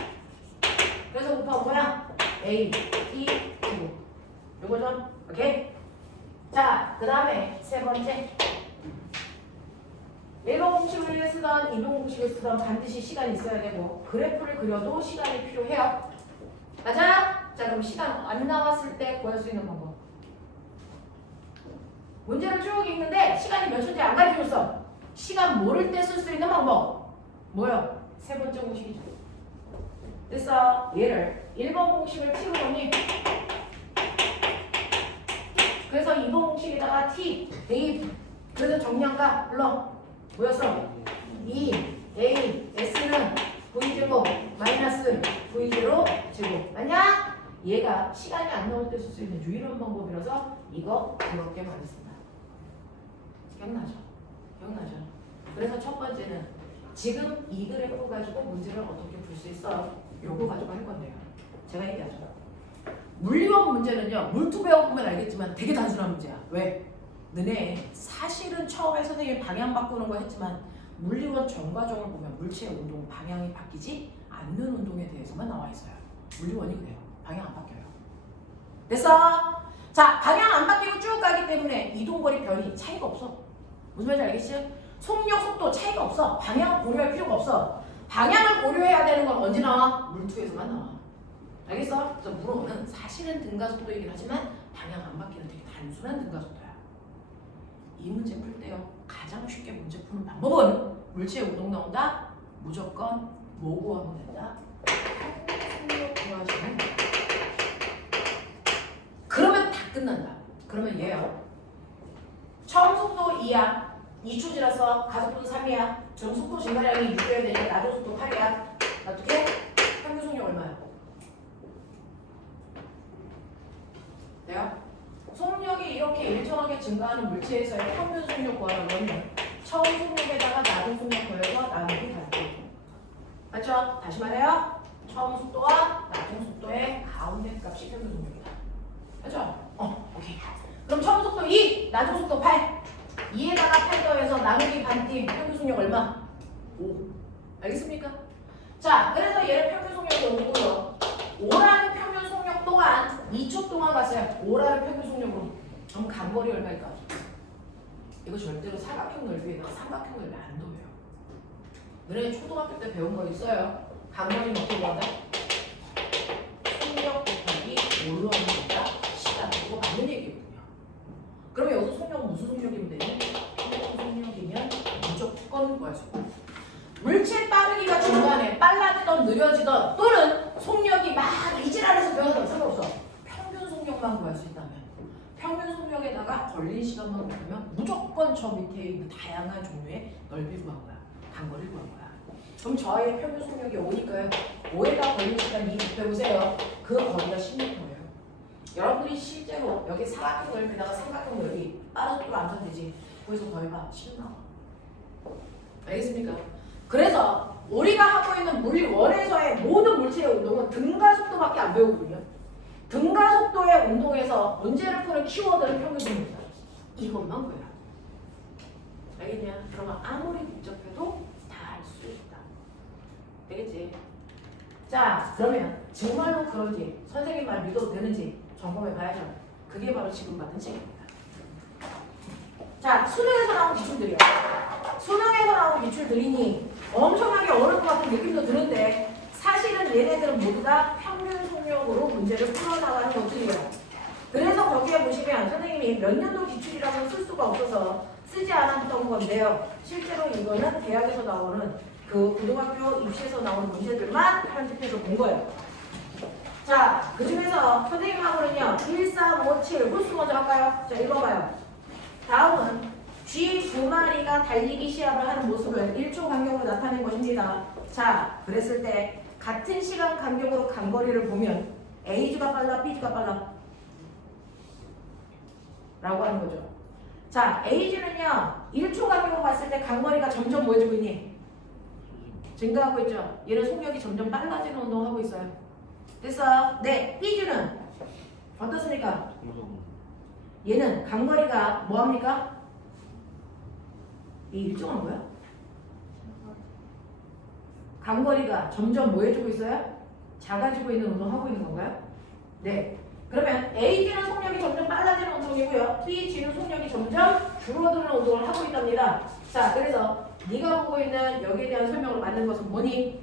그래서 곱하면 뭐야? A, T, T. 요거죠? 오케이? 자, 그 다음에 세 번째. 1번 공식을 쓰던 2번 공식을 쓰던 반드시 시간이 있어야 되고 그래프를 그려도 시간이 필요해요. 맞아요? 자, 그럼 시간 안 나왔을 때 구할 수 있는 방법. 문제를 쭉 읽는데 시간이 몇 초인지 안 가르쳐줬어. 시간 모를 때 쓸 수 있는 방법. 뭐요? 세 번째 공식이죠. 됐어. 얘를 1번 공식을 T로 정리. 그래서 2번 공식에다가 T, A. 그래서 정량과 불러. 뭐였어? 2, A, S는 V0 마이너스 V0 제곱. 맞냐? 얘가 시간이 안 나올 때 쓸 수 있는 유일한 방법이라서 이거 그렇게 말했습니다. 기억나죠? 기억나죠? 그래서 첫 번째는 지금 이 그래프 가지고 문제를 어떻게 풀 수 있어? 요거 가지고 할 건데요. 제가 얘기하죠. 물리원 문제는요. 물투 배워보면 알겠지만 되게 단순한 문제야. 왜? 너네 사실은 처음에 선생님이 방향 바꾸는 거 했지만 물리원 전과정을 보면 물체의 운동 방향이 바뀌지 않는 운동에 대해서만 나와 있어요. 물리원이 그래요. 방향 안 바뀌어요. 됐어? 자, 방향 안 바뀌고 쭉 가기 때문에 이동거리 변이 차이가 없어. 무슨 말인지 알겠지? 속력, 속도 차이가 없어. 방향을 고려할 필요가 없어. 방향을 고려해야 되는 건 언제 나와? 물투에서만 나와. 알겠어? 그래서 물어는 사실은 등가속도이긴 하지만 방향 안 바뀌는 되게 단순한 등가속도야. 이 문제 풀 때요. 가장 쉽게 문제 푸는 방법은 물체의 운동 나온다. 무조건 뭐 구하면 된다. 속력 구하시면 된다. 그러면 다 끝난다. 그러면 얘요. 처음 속도 2야. 2초 지났어. 가속도는 3이야. 그럼 속도 증가량이 6이어야 되니까 나도 속도 8이야. 어떻게? 평균 속력 얼마야? 돼요? 속력이 이렇게 일정하게 증가하는 물체에서의 평균 속력 구하는 거는 처음 속력에다가 낮은 속력 더해서 나누기 다르게. 맞죠? 다시 말해요. 처음 속도와 낮은 속도의 가운데 값이 평균 속력이다. 맞죠? 오케이. 그럼 처음 속도 2, 낮은 속도 8. 2에다가 8 더해서 나누기 반팀 평균 속력 얼마? 5. 알겠습니까? 자, 그래서 얘를 평균 속력으로 오고요. 5라는 평균 속력 동안 2초 동안 갔어요. 5라는 평균 속력으로. 그럼 간거리 얼마일까? 이거 절대로 사각형 넓이에다가 삼각형 넓이 안 더해요. 너네 초등학교 때 배운 거 있어요? 간거리는 어떻게 구한다? 속력 곱하기 뭘로 하면 된다? 시간. 이거 맞는 얘기거든요. 그러면 여기서 속력은 무슨 속력이면 되니? 평균 속력이면 무조건 구할 수 있고. 물체 빠르기가 중간에 빨라지던 느려지던 또는 속력이 막 이질환해서 변하던 상관없어. 평균 속력만 구할 수 있다면 평균 속력에다가 걸린 시간만 구하면 무조건 저 밑에 있는 다양한 종류의 넓이 구한 거야. 간거리 구한 거야. 그럼 저의 평균 속력이 5니까요. 5에다 걸린 시간 2 곱해보세요. 그 거리가 16%예요. 여러분들이 실제로 여기 사각형 넓이다가 삼각형 넓이 빠르도 안 선되지. 거기서 더해봐. 10 나와. 알겠습니까? 그래서 우리가 하고 있는 물리원에서의 모든 물체의 운동은 등가속도밖에 안 배우거든요. 등가속도의 운동에서 문제를 푸는 키워드는 평균 속력이다. 이것만 보여. 알겠냐? 그러면 아무리 복잡해도 다 할 수 있다. 되겠지? 자, 그러면 정말로 그런지 선생님 말 믿어도 되는지 점검해 봐야죠. 그게 바로 지금 받은 책입니다. 자, 수능에서 나온 기출들이요. 수능에서 나온 기출들이니 엄청나게 어려울 것 같은 느낌도 드는데 사실은 얘네들은 모두 다 평균 속력으로 문제를 풀어나가는 것들이에요. 그래서 거기에 보시면 선생님이 몇 년도 기출이라고 쓸 수가 없어서 쓰지 않았던 건데요. 실제로 이거는 대학에서 나오는 그 고등학교 입시에서 나오는 문제들만 편집해서 본 거예요. 자, 그 중에서 선생님하고는요 1, 3, 5, 7 홀수 먼저 할까요? 자, 읽어봐요. 다음은 쥐 두 마리가 달리기 시합을 하는 모습을 1초 간격으로 나타낸 것입니다. 자, 그랬을 때 같은 시간 간격으로 간 거리를 보면 A주가 빨라, B주가 빨라? 라고 하는 거죠. 자, A주는요 1초 간격으로 봤을 때 간 거리가 점점 뭐 해주고 있니? 증가하고 있죠. 얘는 속력이 점점 빨라지는 운동을 하고 있어요. 됐어? 네, B주는 어떻습니까? 얘는 간거리가 뭐합니까? 이 일정한 거야? 간거리가 점점 뭐 해주고 있어요? 작아지고 있는 운동 하고 있는 건가요? 네. 그러면 AG는 속력이 점점 빨라지는 운동이고요. BG는 속력이 점점 줄어드는 운동을 하고 있답니다. 자, 그래서 네가 보고 있는 여기에 대한 설명을 맞는 것은 뭐니?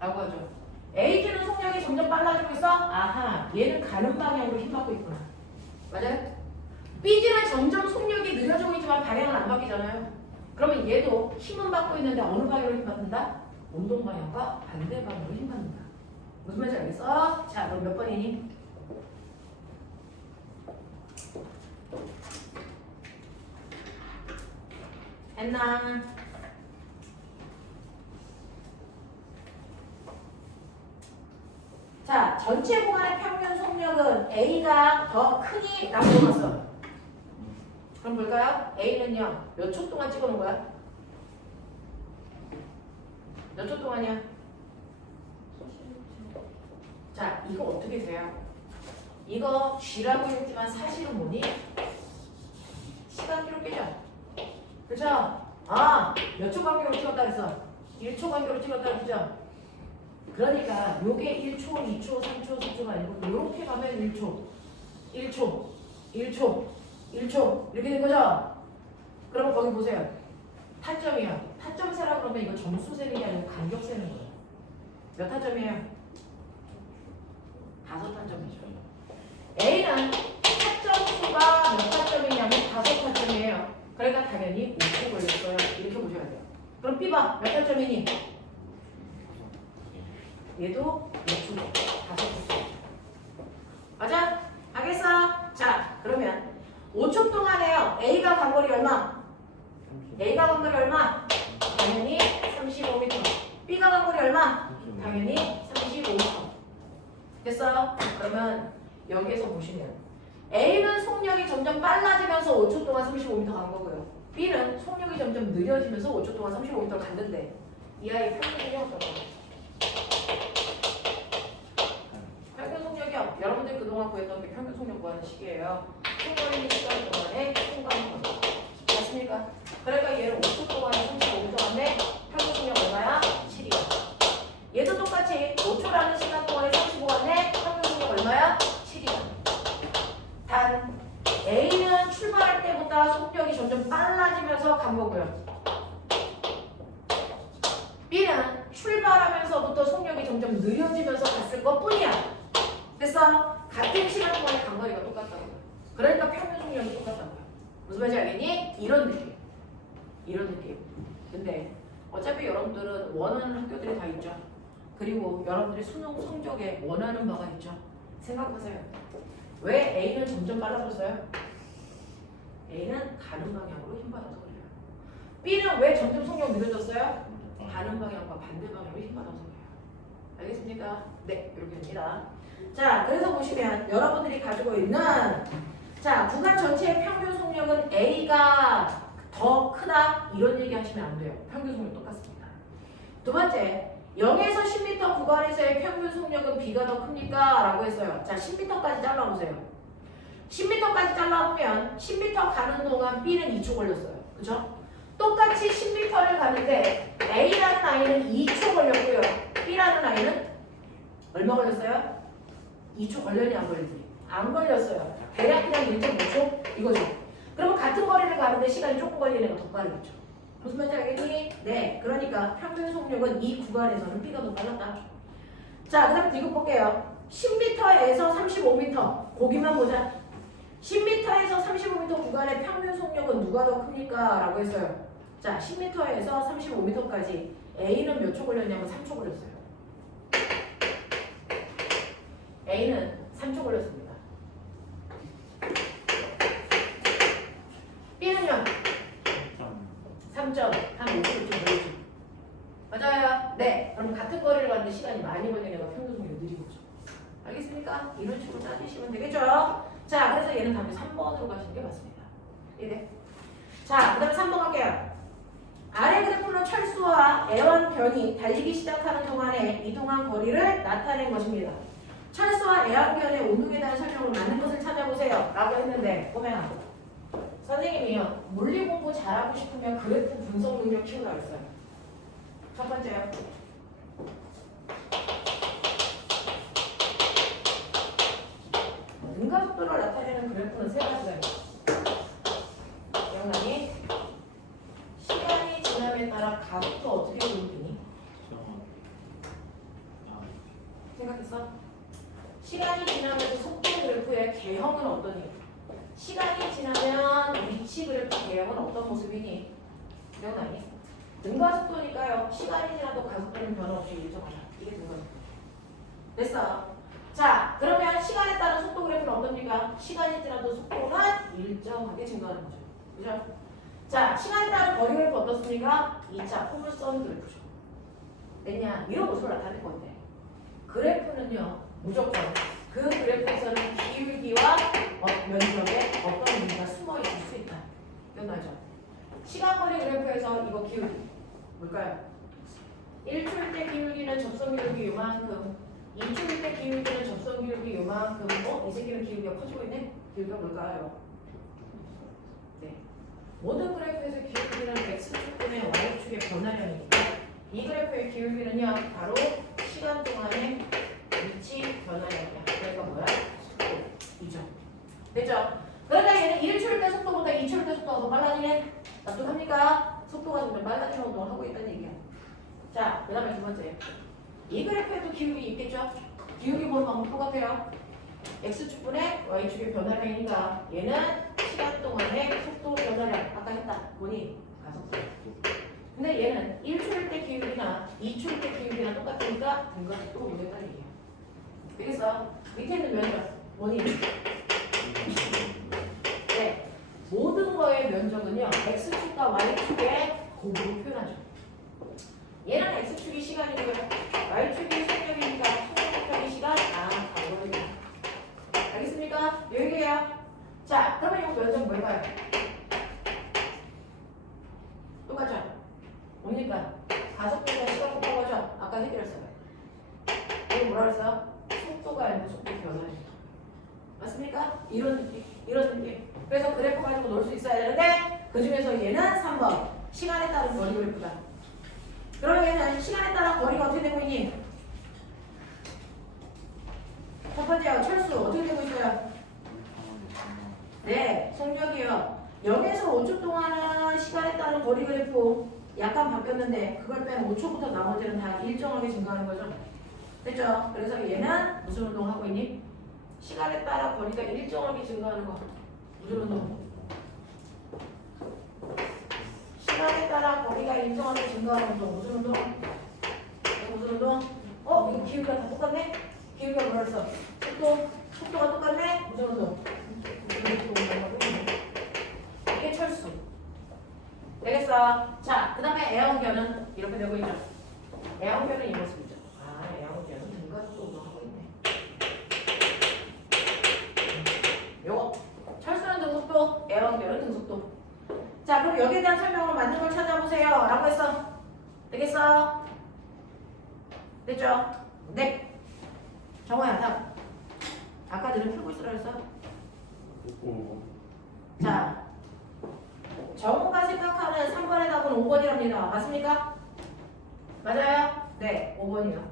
라고 하죠. AG는 속력이 점점 빨라지고 있어? 아하, 얘는 가는 방향으로 힘받고 있구나. 맞아요? BG는 점점 속력이 느려지고 있지만 방향은 안 바뀌잖아요. 그러면 얘도 힘은 받고 있는데 어느 방향으로 힘받는다? 운동 방향과 반대 방향으로 힘받는다. 무슨 말인지 알겠어? 자, 그럼 몇 번이니? 했나? 자, 전체 공간의 평균 속력은 A가 더 크니? 라고 물어봤어. 그럼 볼까요? A는요, 몇 초 동안 찍어놓은 거야? 몇 초 동안이야? 자, 이거 어떻게 돼요? 이거 G라고 했지만 사실은 뭐니? 시간 기록이죠? 그죠? 아, 몇 초 간격으로 찍었다 그랬어? 1초 간격으로 찍었다 그랬죠? 그러니까 요게 1초, 2초, 3초, 4초가 아니고 요렇게 가면 1초, 1초, 1초, 1초 이렇게 된 거죠? 그러면 거기 보세요. 타점이요. 타점 세라 그러면 이거 점수 세는 게 아니고 간격 세는 거예요. 몇 타점이에요? 5타점이죠. A는 타점 수가 몇 타점이냐면 5타점이에요. 그러니까 당연히 5초 걸렸어요. 이렇게 보셔야 돼요. 그럼 B봐. 몇 타점이니? 얘도 5초, 5초. 맞아? 알겠어? 자, 그러면 5초 동안에요. A가 간 거리 얼마? A가 간 거리 얼마? 당연히 35m. B가 간 거리 얼마? 당연히 35m. 됐어요? 그러면 여기에서 보시면 A는 속력이 점점 빨라지면서 5초 동안 35m 간 거고요. B는 속력이 점점 느려지면서 5초 동안 35m를 갔는데 이 아이의 평균 속력은 얼마예요? 평균 속력이요. 여러분들이 그동안 구했던 게 평균 속력 구하는 식이에요. 총거리 시간 동안에 총괄 거리. 맞습니까? 그러니까 얘를 5초 동안에 35m 갔네. 평균 속력 얼마야? 7이야. 얘도 똑같이 5초라는 시간 동안에 35 갔네. 평균 속력 얼마야? 7이야. 단 A는 출발할 때보다 속력이 점점 빨라지면서 간 거고요. B는 출발하면서부터 속력이 점점 느려지면서 갔을 것 뿐이야. 됐어? 같은 시간 동안에 간 거리가 똑같다고요. 그러니까 평균 속력이 똑같다고요. 무슨 말인지 알겠니? 이런 느낌. 이런 느낌. 근데 어차피 여러분들은 원하는 학교들이 다 있죠. 그리고 여러분들이 수능 성적에 원하는 바가 있죠. 생각하세요. 왜 A는 점점 빨라졌어요? A는 가는 방향으로 힘받아서 그래요. B는 왜 점점 속력 느려졌어요? 가는 방향과 반대 방향으로 힘받아서 그래요. 알겠습니까? 네, 이렇게 됩니다. 자, 그래서 보시면 여러분들이 가지고 있는 자, 구간 전체의 평균 속력은 A가 더 크다 이런 얘기 하시면 안 돼요. 평균 속력 똑같습니다. 두 번째, 0에서 10m 구간에서의 평균 속력은 B가 더 큽니까? 라고 했어요. 자, 10m까지 잘라보세요. 10m까지 잘라보면 10m 가는 동안 B는 2초 걸렸어요. 그죠? 똑같이 10m를 가는데 A라는 아이는 2초 걸렸고요. B라는 아이는 얼마 걸렸어요? 2초 걸렸니 안 걸렸니? 안 걸렸어요. 대략 그냥 1.5초? 이거죠. 그러면 같은 거리를 가는데 시간이 조금 걸리는 애가 더 빠르겠죠. 무슨 말인지 알겠니? 네. 그러니까 평균 속력은 이 구간에서는 B가 더 빨랐다. 자, 그 다음에 이거 볼게요. 10m에서 35m. 거기만 보자. 10m에서 35m 구간의 평균 속력은 누가 더 큽니까? 라고 했어요. 자, 10m에서 35m까지 A는 몇 초 걸렸냐면 3초 걸렸어요. A는 3초 걸렸습니다. 3점, 한 50점 걸리죠. 맞아요. 네. 그럼 같은 거리를 가는데 시간이 많이 걸리는 애가 평균 속도가 느리고 죠 알겠습니까? 이런 식으로 따지시면 되겠죠? 자, 그래서 얘는 답이 3번으로 가시는 게 맞습니다. 이네. 자, 그 다음에 3번 갈게요. 아래 그래프는 철수와 애완견이 달리기 시작하는 동안에 이동한 거리를 나타낸 것입니다. 철수와 애완견의 운동에 대한 설명을 맞는 것을 찾아보세요. 라고 했는데, 꼬맹아. 선생님이요. 물리 공부 잘하고 싶으면 그래프 분석 능력 키우라고 했어요. 첫 번째요. 능가속도를 나타내는 그래프는 세 가지가 있어요. 기억나니? 시간이 지남에 따라 가속도 어떻게 보이니? 생각했어? 시간이 지나면서 속도 그래프의 개형은 어떠니? 시간이 지나면 위치 그래프 개형은 어떤 모습이니? 기억나니? 능가속도니까요. 시간이 지나도 가속도는 변화 없이 일정하다. 이게 능가속도. 됐어. 자, 그러면 시간에 따른 속도 그래프는 어떻습니까? 시간이 지나도 속도는 일정하게 증가하는 거죠. 그죠? 자, 시간에 따른 거리 그래프 어떻습니까? 2차 포물선 그래프죠. 왜냐? 이런 모습을 나타낼 건데. 그래프는요, 무조건 그 그래프에서는 기울기와 면적에 어떤 의미가 숨어 있을 수 있다. 기억나죠? 시간거리 그래프에서 이거 기울기 뭘까요? 1초일 때 기울기는 접선 기울기 요만큼, 2초일 때 기울기는 접선 기울기 요만큼. 이 새끼는 기울기가 커지고 있네? 기울기가 뭘까요? 네. 모든 그래프에서 기울기는 x축분의 y축의 변화량이니까 이 그래프의 기울기는요, 바로 시간 동안의 위치 변화량이야. 그러니까 뭐야? 속도이죠. 됐죠? 그러니까 얘는 1초일 때 속도보다 2초일 때 속도가 더 빨라지네? 납득합니까? 속도가 좀 빨라지는 운동을 하고 있다는 얘기야. 자, 그 다음에 두 번째. 이 그래프에도 기울기 있겠죠? 기울기 보는 방법 똑같아요. x축분의 y축의 변화량이니까 얘는 시간 동안의 속도 변화량. 아까 했다. 보니 가속도. 근데 얘는 1초일 때 기울기나 2초일 때 기울기나 똑같으니까 등가속도가 모르겠다는 얘기야. 그래서 밑에 있는 면적 뭐니? 네. 모든 거의 면적은요. x축과 y축의 곱으로 표현하죠. 얘는 x축이 시간이고요. y축이 속력이니까 속력 곱하기 시간 가로입니다. 알겠습니까? 여기에요. 자, 그러면 이거 면적 뭘까요? 똑같죠? 뭡니까? 가속도가 시간 곱한 거죠? 아까 해드렸어요. 이거 뭐라 그랬어? 속도가 아니고 속도 변화입니다. 맞습니까? 이런 느낌. 그래서 그래프 가지고 놀 수 있어야 되는데 그 중에서 얘는 3번 시간에 따른 거리 그래프다. 그러면 얘는 시간에 따라 거리가 어떻게 되고 있니? 첫 번째요. 철수 어떻게 되고 있어요? 네, 속력이요. 0에서 5초 동안은 시간에 따른 거리 그래프 약간 바뀌었는데 그걸 빼면 5초부터 나머지는 다 일정하게 증가하는 거죠. 됐죠? 그래서 얘는 무슨 운동 하고 있니? 시간에 따라 거리가 일정하게 증가하는 거. 무슨 운동? 시간에 따라 거리가 일정하게 증가하는 운동. 무슨 운동? 무슨 운동? 이거 기울기가 다 똑같네? 기울기가 뭐라 했어? 속도가 똑같네? 무슨 운동? 이게 철수. 되겠어? 자, 그 다음에 애완견은 이렇게 되고 있죠. 애완견은 이 모습이죠. 애완견은 등가속도 운동하고 있네. 요거. 철수는 등속도, 애완견은 등속도. 자, 그럼 여기에 대한 설명으로 맞는 걸 찾아보세요. 라고 했어. 되겠어? 됐죠? 네. 정호야, 다음. 아까 너는 풀고 있으라 했어? 자, 정호가 생각하는 3번의 답은 5번이랍니다. 맞습니까? 맞아요? 네, 5번이요.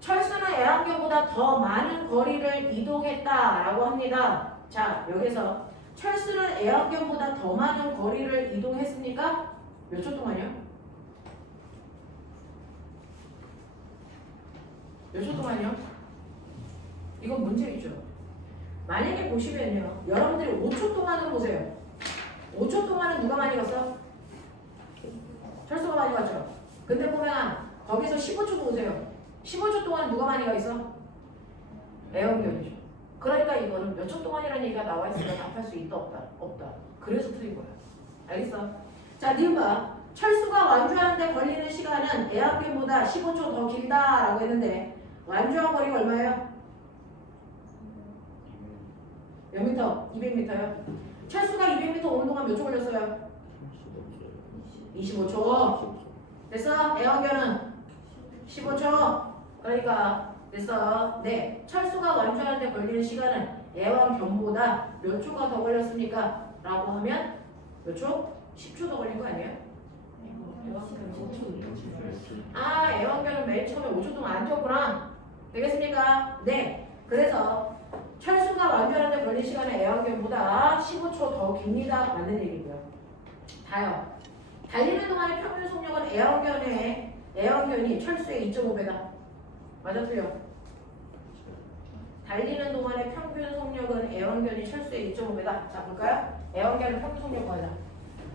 철수는 애완견보다 더 많은 거리를 이동했다라고 합니다. 자, 여기서 철수는 애완견보다 더 많은 거리를 이동했습니까? 몇 초 동안요? 몇 초 동안요? 이건 문제이죠. 만약에 보시면요. 여러분들이 5초 동안으로 보세요. 5초 동안은 누가 많이 갔어? 철수가 많이 갔죠? 근데 보면 거기서 15초 보세요. 15초 동안 누가 많이 가 있어? 애완견이죠. 그러니까 이거는 몇 초 동안이라는 얘기가 나와 있으니까 답할 수 있다 없다? 없다. 그래서 틀린 거야. 알겠어? 자, 니은 봐. 철수가 완주하는데 걸리는 시간은 에어비보다 15초 더 길다라고 했는데 완주한 거리가 얼마예요? 몇 미터? 200m요. 철수가 200m 오는 동안 몇 초 걸렸어요? 25초. 됐어? 에어견은 15초. 그러니까 됐어. 네. 철수가 완주하는데 걸리는 시간은 애완견보다 몇 초가 더 걸렸습니까? 라고 하면 몇 초? 10초 더 걸린 거 아니에요? 애완견은 맨 처음에 5초 동안 안 뛰었구나. 되겠습니까? 네. 그래서 철수가 완주하는데 걸린 시간은 애완견보다 15초 더 깁니다. 맞는 얘기고요. 다요. 달리는 동안의 평균 속력은 애완견이 철수의 2.5배다. 맞아 틀려? 달리는 동안의 평균 속력은 애완견이 철수의 2.5배다. 자 볼까요? 애완견은 평균 속력 구하자.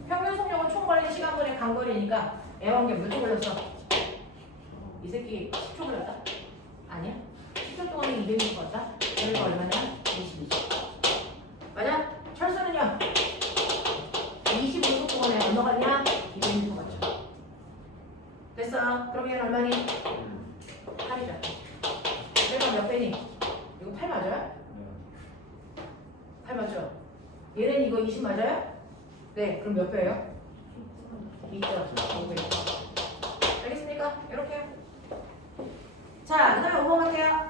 평균 속력은 총 걸린 시간분의 간거리니까 애완견 몇 초 걸렸어? 이 새끼 10초 걸렸다? 아니야? 10초 동안에 200m 걸었다? 그러니까 얼마냐? 22초. 맞아? 철수는요? 25초 동안에 얼마 갔냐? 200m 갔죠. 됐어? 그럼 얘는 얼마니? 8이잖아. 내가 몇 배니? 이거 8 맞아요? 8 맞죠? 얘는 이거 20 맞아요? 네, 그럼 몇 배예요? 2.5배. 알겠습니까? 이렇게. 자, 그 다음에 5번 갈게요.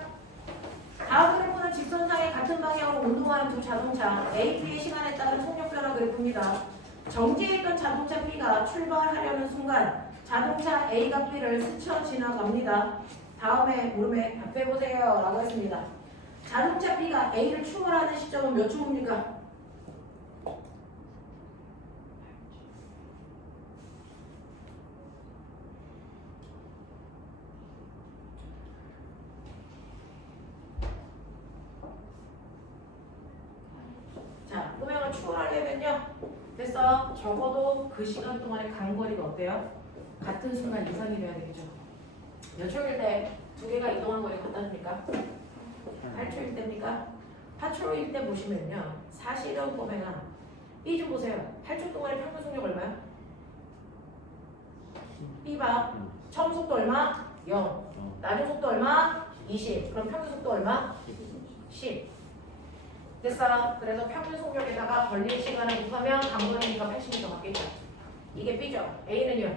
다음 그래프는 직선상의 같은 방향으로 운동하는 두 자동차 A, B의 시간에 따른 속력 변화 그래프입니다. 정지해 있던 자동차 B가 출발하려는 순간 자동차 A가 B를 스쳐 지나갑니다. 다음에 물음에 답해보세요 라고 했습니다. 자동차 B가 A를 출발하는 시점은 몇 초입니까? 자, 음영을 추월하려면요. 됐어. 적어도 그 시간 동안의 간거리가 어때요? 같은 순간 이상이 돼야 되겠죠. 몇 초일 때 두 개가 이동한 거리 같다십니까? 8초일 때입니까? 8초일 때 보시면요. 사실은 보면은 B 좀 보세요. 8초 동안의 평균 속력 얼마야? B 봐. 처음 속도 얼마? 0. 나중 속도 얼마? 20. 그럼 평균 속도 얼마? 10. 됐어. 그래서 평균 속력에다가 걸릴 시간을 곱하면 간거리니까 80m 맞겠죠. 이게 B죠. A는요.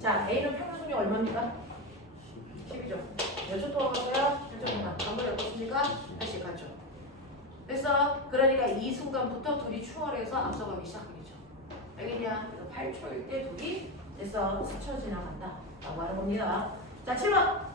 자, A는 평균 속력 얼마입니까? 10이죠. 몇 초 동안 갔어요? 8초 동안. 간거리 어떻습니까? 80 갔죠. 됐어. 그러니까 이 순간부터 둘이 추월해서 앞서가기 시작하겠죠. 알겠냐? 그래서 8초일 때 둘이 됐어. 스쳐 지나간다. 라고 하는 겁니다. 자, 7번.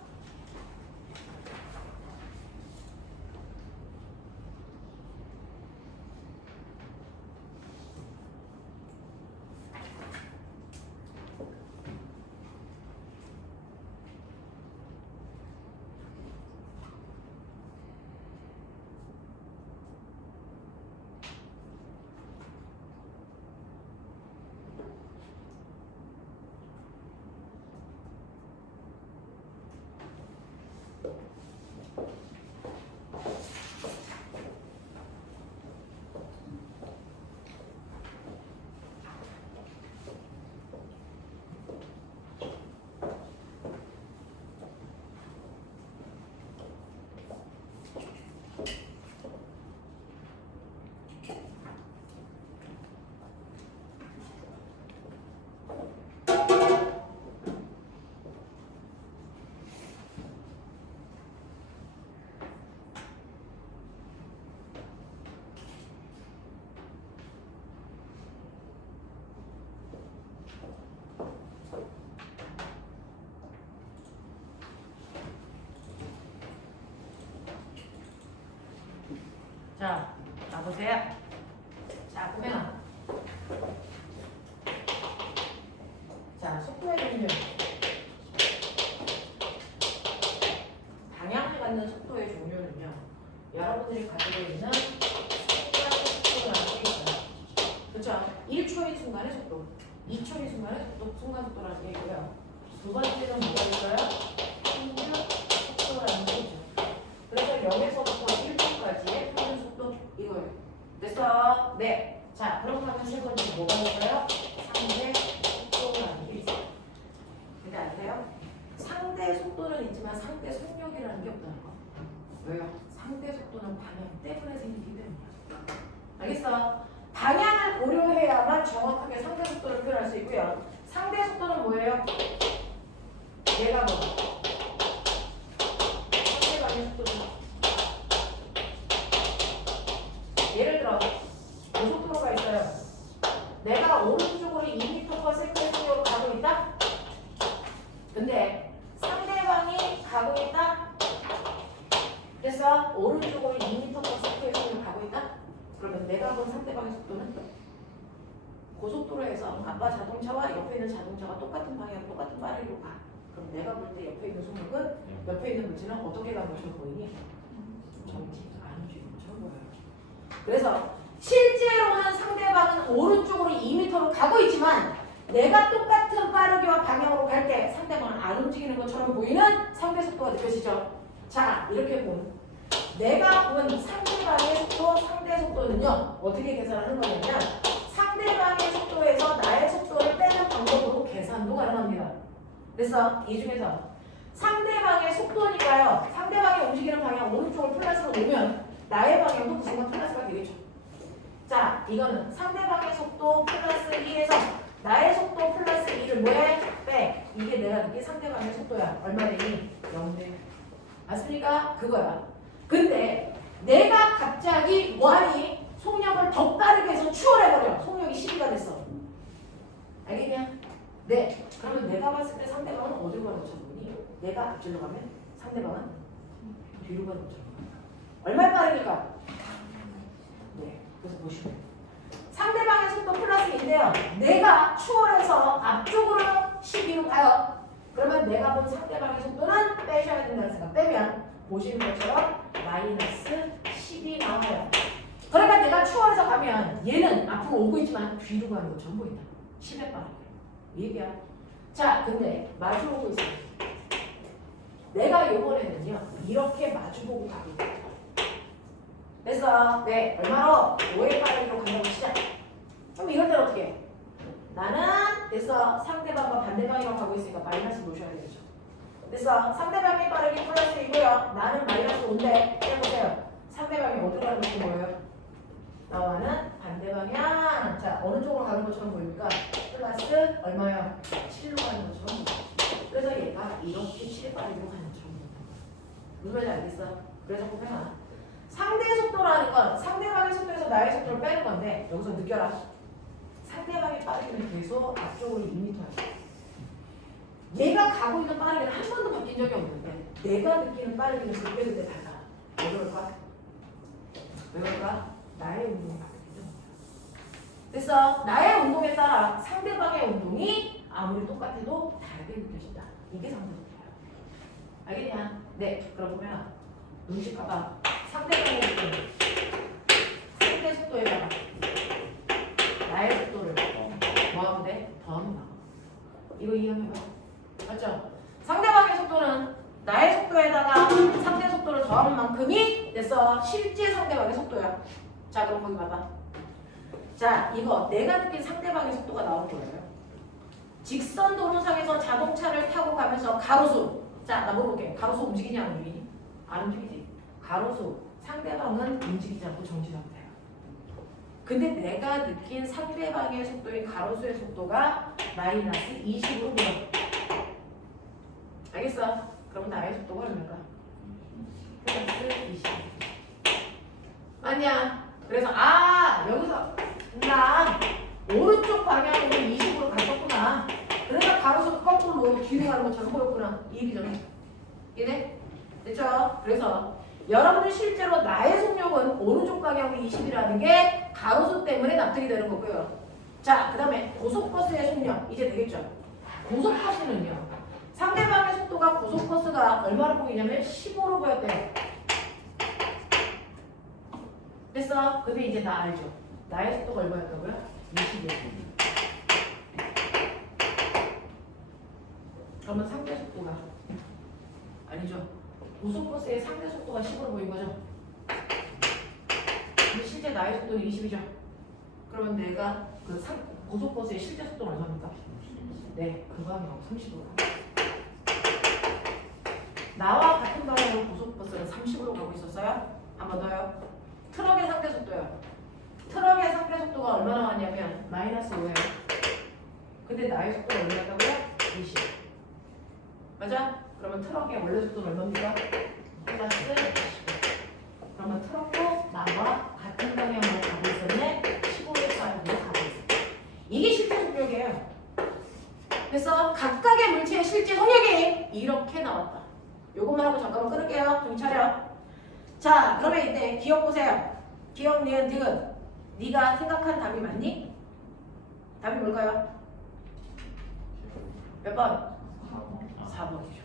자, 보세요. 자, 보면 자, 속도의 종류. 방향을 갖는 속도의 종류는요. 여러분들이 가지고 있는 순간 속도라는 게 있어요. 그렇죠? 1초의 순간의 속도, 2초의 순간의 속도, 순간 속도라는 게 있고요. 두 번째는 뭐가 있어요? 평균 속도라는 게 있죠. 그래서 0에서부터 1초까지의 평균 속도 이거예요. 됐어? 네. 자, 그렇다면 세 번째 뭐가 있어요? 상대 속도라는 게 있어요. 근데 아세요? 상대 속도는 있지만 상대 속력이라는 게 없다는 거. 왜요? 상대 속도는 방향 때문에 생기기 때문이야. 알겠어? 방향을 고려해야만 정확하게 상대 속도를 표현할 수 있고요. 상대 속도는 뭐예요? 얘가 뭐? 상대방의 속도는 예를 들어 고속도로가 있어요. 내가 오른쪽으로 2m/s의 속력으로 가고 있다? 근데 상대방이 가고 있다? 그래서 오른쪽으로 2m/s의 속력으로 가고 있다? 그러면 내가 본 상대방의 속도는 고속도로에서 아빠 자동차와 옆에 있는 자동차가 똑같은 방향, 똑같은 빠르기로 가. 그럼 내가 볼 때 옆에 있는 속력은 옆에 있는 물체는 어떻게 가는 것처럼 보이니? 정지, 안 움직이는 것처럼 보여요. 그래서 실제로는 상대방은 오른쪽으로 2m로 가고 있지만 내가 똑같은 빠르기와 방향으로 갈 때 상대방은 안 움직이는 것처럼 보이는 상대 속도가 느껴지죠. 자, 이렇게 보면 내가 본 상대방의 속도, 상대 속도는요 어떻게 계산하는 거냐면 상대방의 속도에서 나의 속도를 빼는 방법으로 계산도 가능합니다. 그래서 이 중에서 상대방의 속도니까요 상대방이 움직이는 방향 오른쪽을 플러스로 놓으면 나의 방향도 그 순간 플러스가 되겠죠. 자, 이거는 상대방의 속도 플러스 2에서 나의 속도 플러스 2를 뭐해? 빼. 이게 내가 느낀 상대방의 속도야. 얼마 되니? 0대. 맞습니까? 그거야. 근데 내가 갑자기 뭐하니? 속력을 더 빠르게 해서 추월해버려. 속력이 12가 됐어. 알겠냐? 네. 그러면 내가 봤을 때 상대방은 어디로 가는 것처럼 보니? 내가 앞질러 가면 상대방은 뒤로 가는 것처럼 보니? 얼마나 빠르니까? 네. 그래서 보시면 상대방의 속도 플러스 2인데요. 내가 추월해서 앞쪽으로 12로 가요. 그러면 내가 본 상대방의 속도는 빼셔야 된다는 생각. 빼면 보시는 것처럼 마이너스 10이 나와요. 그러니까 내가 추월해서 가면 얘는 앞으로 오고 있지만 뒤로 가는 것처럼 보인다. 10에 빠르게. 이 얘기야. 자, 근데 마주보고 있어요. 내가 요번에는요 이렇게 마주보고 가고 있다. 됐어. 네, 얼마로? 5의 빠르기로 간다고 치자. 그럼 이럴 때는 어떻게 해? 나는 됐어. 상대방과 반대방으로 가고 있으니까 마이너스 놓으셔야 되겠죠. 됐어. 상대방의 빠르기 플러스 2고요. 나는 마이너스 5인데 해보세요. 상대방이 어디로 가는 것처럼 보여요? 나와는 반대방향. 자, 어느 쪽으로 가는 것처럼 보입니까? 플러스 얼마요? 7로 가는 것처럼 보여요. 그래서 얘가 이렇게 7의 빠르기로 가는 것처럼 보입니다. 무슨 말인지 알겠어? 그래서 보면 상대 속도라는 건 상대방의 속도에서 나의 속도를 빼는 건데 여기서 느껴라. 상대방의 빠르기는 계속 앞쪽으로 2m야. 얘가 가고 있는 빠르기는 한 번도 바뀐 적이 없는데 내가 느끼는 빠르기는 그때그때 달라. 왜 그럴까? 왜 그럴까? 나의 운동이 바뀌기 때문이야. 그래서 나의 운동에 따라 상대방의 운동이 아무리 똑같아도 다르게 느껴진다. 이게 상대 속도예요. 알겠냐? 네. 그럼 보면 음식 봐봐. 상대방의 속도, 상대 속도에다가 나의 속도를 뭐하면 돼? 더하면 나와. 이거 이해해봐. 맞죠? 상대방의 속도는 나의 속도에다가 상대 속도를 더하는 만큼이 됐어. 실제 상대방의 속도야. 자, 그럼 거기 봐봐. 자, 이거 내가 느낀 상대방의 속도가 나오는 거예요. 직선 도로상에서 자동차를 타고 가면서 가로수. 자, 나 물어볼게. 가로수 움직이냐 안 움직이니? 안 움직이지. 가로수. 상대방은 움직이지 않고 정지 상태야. 근데 내가 느낀 상대방의 속도인 가로수의 속도가 마이너스 20으로 보여. 알겠어? 그럼 나의 속도가 얼마인가? 플러스 20. 아니야. 그래서 여기서 나 오른쪽 방향으로 20으로 갔었구나. 그래서 가로수 거꾸로 뒤로 가는 것처럼 보였구나. 이 얘기잖아. 이해돼? 됐죠? 그래서 여러분들 실제로 나의 속력은 오른쪽 방향으로 20이라는 게 가로수 때문에 납득이 되는 거고요. 자, 그 다음에 고속버스의 속력 이제 되겠죠? 고속버스는요 상대방의 속도가 고속버스가 얼마로 보이냐면 15로 보였대요. 됐어? 근데 이제 나 알죠? 나의 속도가 얼마였다고요? 20이에요. 그러면 상대 속도가 아니죠? 고속버스의 상대 속도가 10으로 보인 거죠? 근데 실제 나의 속도는 20이죠? 그러면 내가 그 고속버스의 실제 속도는 얼마입니까? 네, 그 방향으로 30으로. 나와 같은 방향으로 고속버스는 30으로 가고 있었어요. 한 번 더요. 트럭의 상대 속도요. 트럭의 상대 속도가 얼마나 나왔냐면 마이너스 5예요. 근데 나의 속도가 얼마였다고요? 20. 맞아? 그러면 트럭의 원래 속도는 얼마입니까? 플러스 20. 그러면 트럭도 나와 같은 방향으로 가고 있었네. 15의 방향으로 가고 있었네. 이게 실제 속력이에요. 그래서 각각의 물체의 실제 속력이 이렇게 나왔다. 요것만 하고 잠깐만 끊을게요. 정신 차려. 자, 그러면 이때 기억 보세요. 기억, 니은, 디귿. 네가 생각한 답이 맞니? 답이 뭘까요? 몇 번? 4번이죠.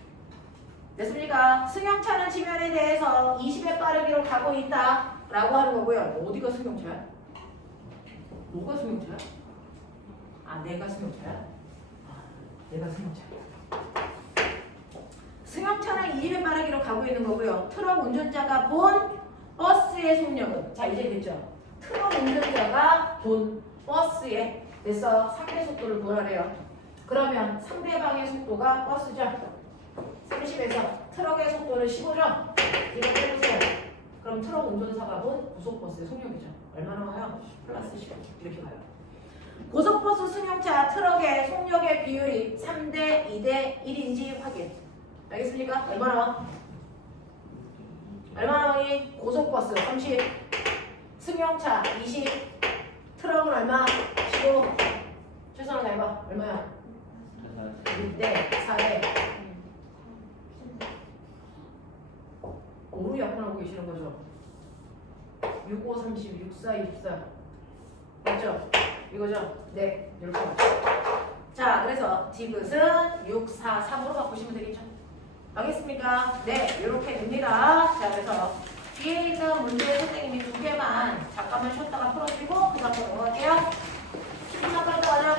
됐습니까? 승용차는 지면에 대해서 20의 빠르기로 가고 있다 라고 하는 거고요. 어디가 승용차야? 뭐가 승용차야? 아, 내가 승용차야? 아, 내가 승용차야. 승용차는 20의 빠르기로 가고 있는 거고요. 트럭 운전자가 본 버스의 속력은, 자 이제 됐죠? 트럭 운전자가 본 버스의, 그래서 상대 속도를 구하래요. 그러면 상대방의 속도가 버스죠? 30에서 트럭의 속도는 15죠? 이렇게 해보세요. 그럼 트럭 운전사가 본 고속버스의 속력이죠. 얼마나 가요? 플러스 15. 이렇게 가요. 고속버스 승용차 트럭의 속력의 비율이 3대 2대 1인지 확인. 알겠습니까? 얼마나? 얼마나? 고속버스 30, 승용차 20, 트럭은 얼마? 15. 최선을 다해봐. 얼마야? 6대 4대 5로 약분하고 계시는 거죠? 6, 5, 30, 6, 4, 24 맞죠? 이거죠? 네, 이렇게 맞죠? 자, 그래서 디귿은 6, 4, 3으로 바꾸시면 되겠죠? 알겠습니까? 네, 이렇게 됩니다. 자, 그래서 뒤에 있는 문제 선생님이 2개만 잠깐만 쉬었다가 풀어주고 그 다음 넘어갈게요. 10분 아까 가자.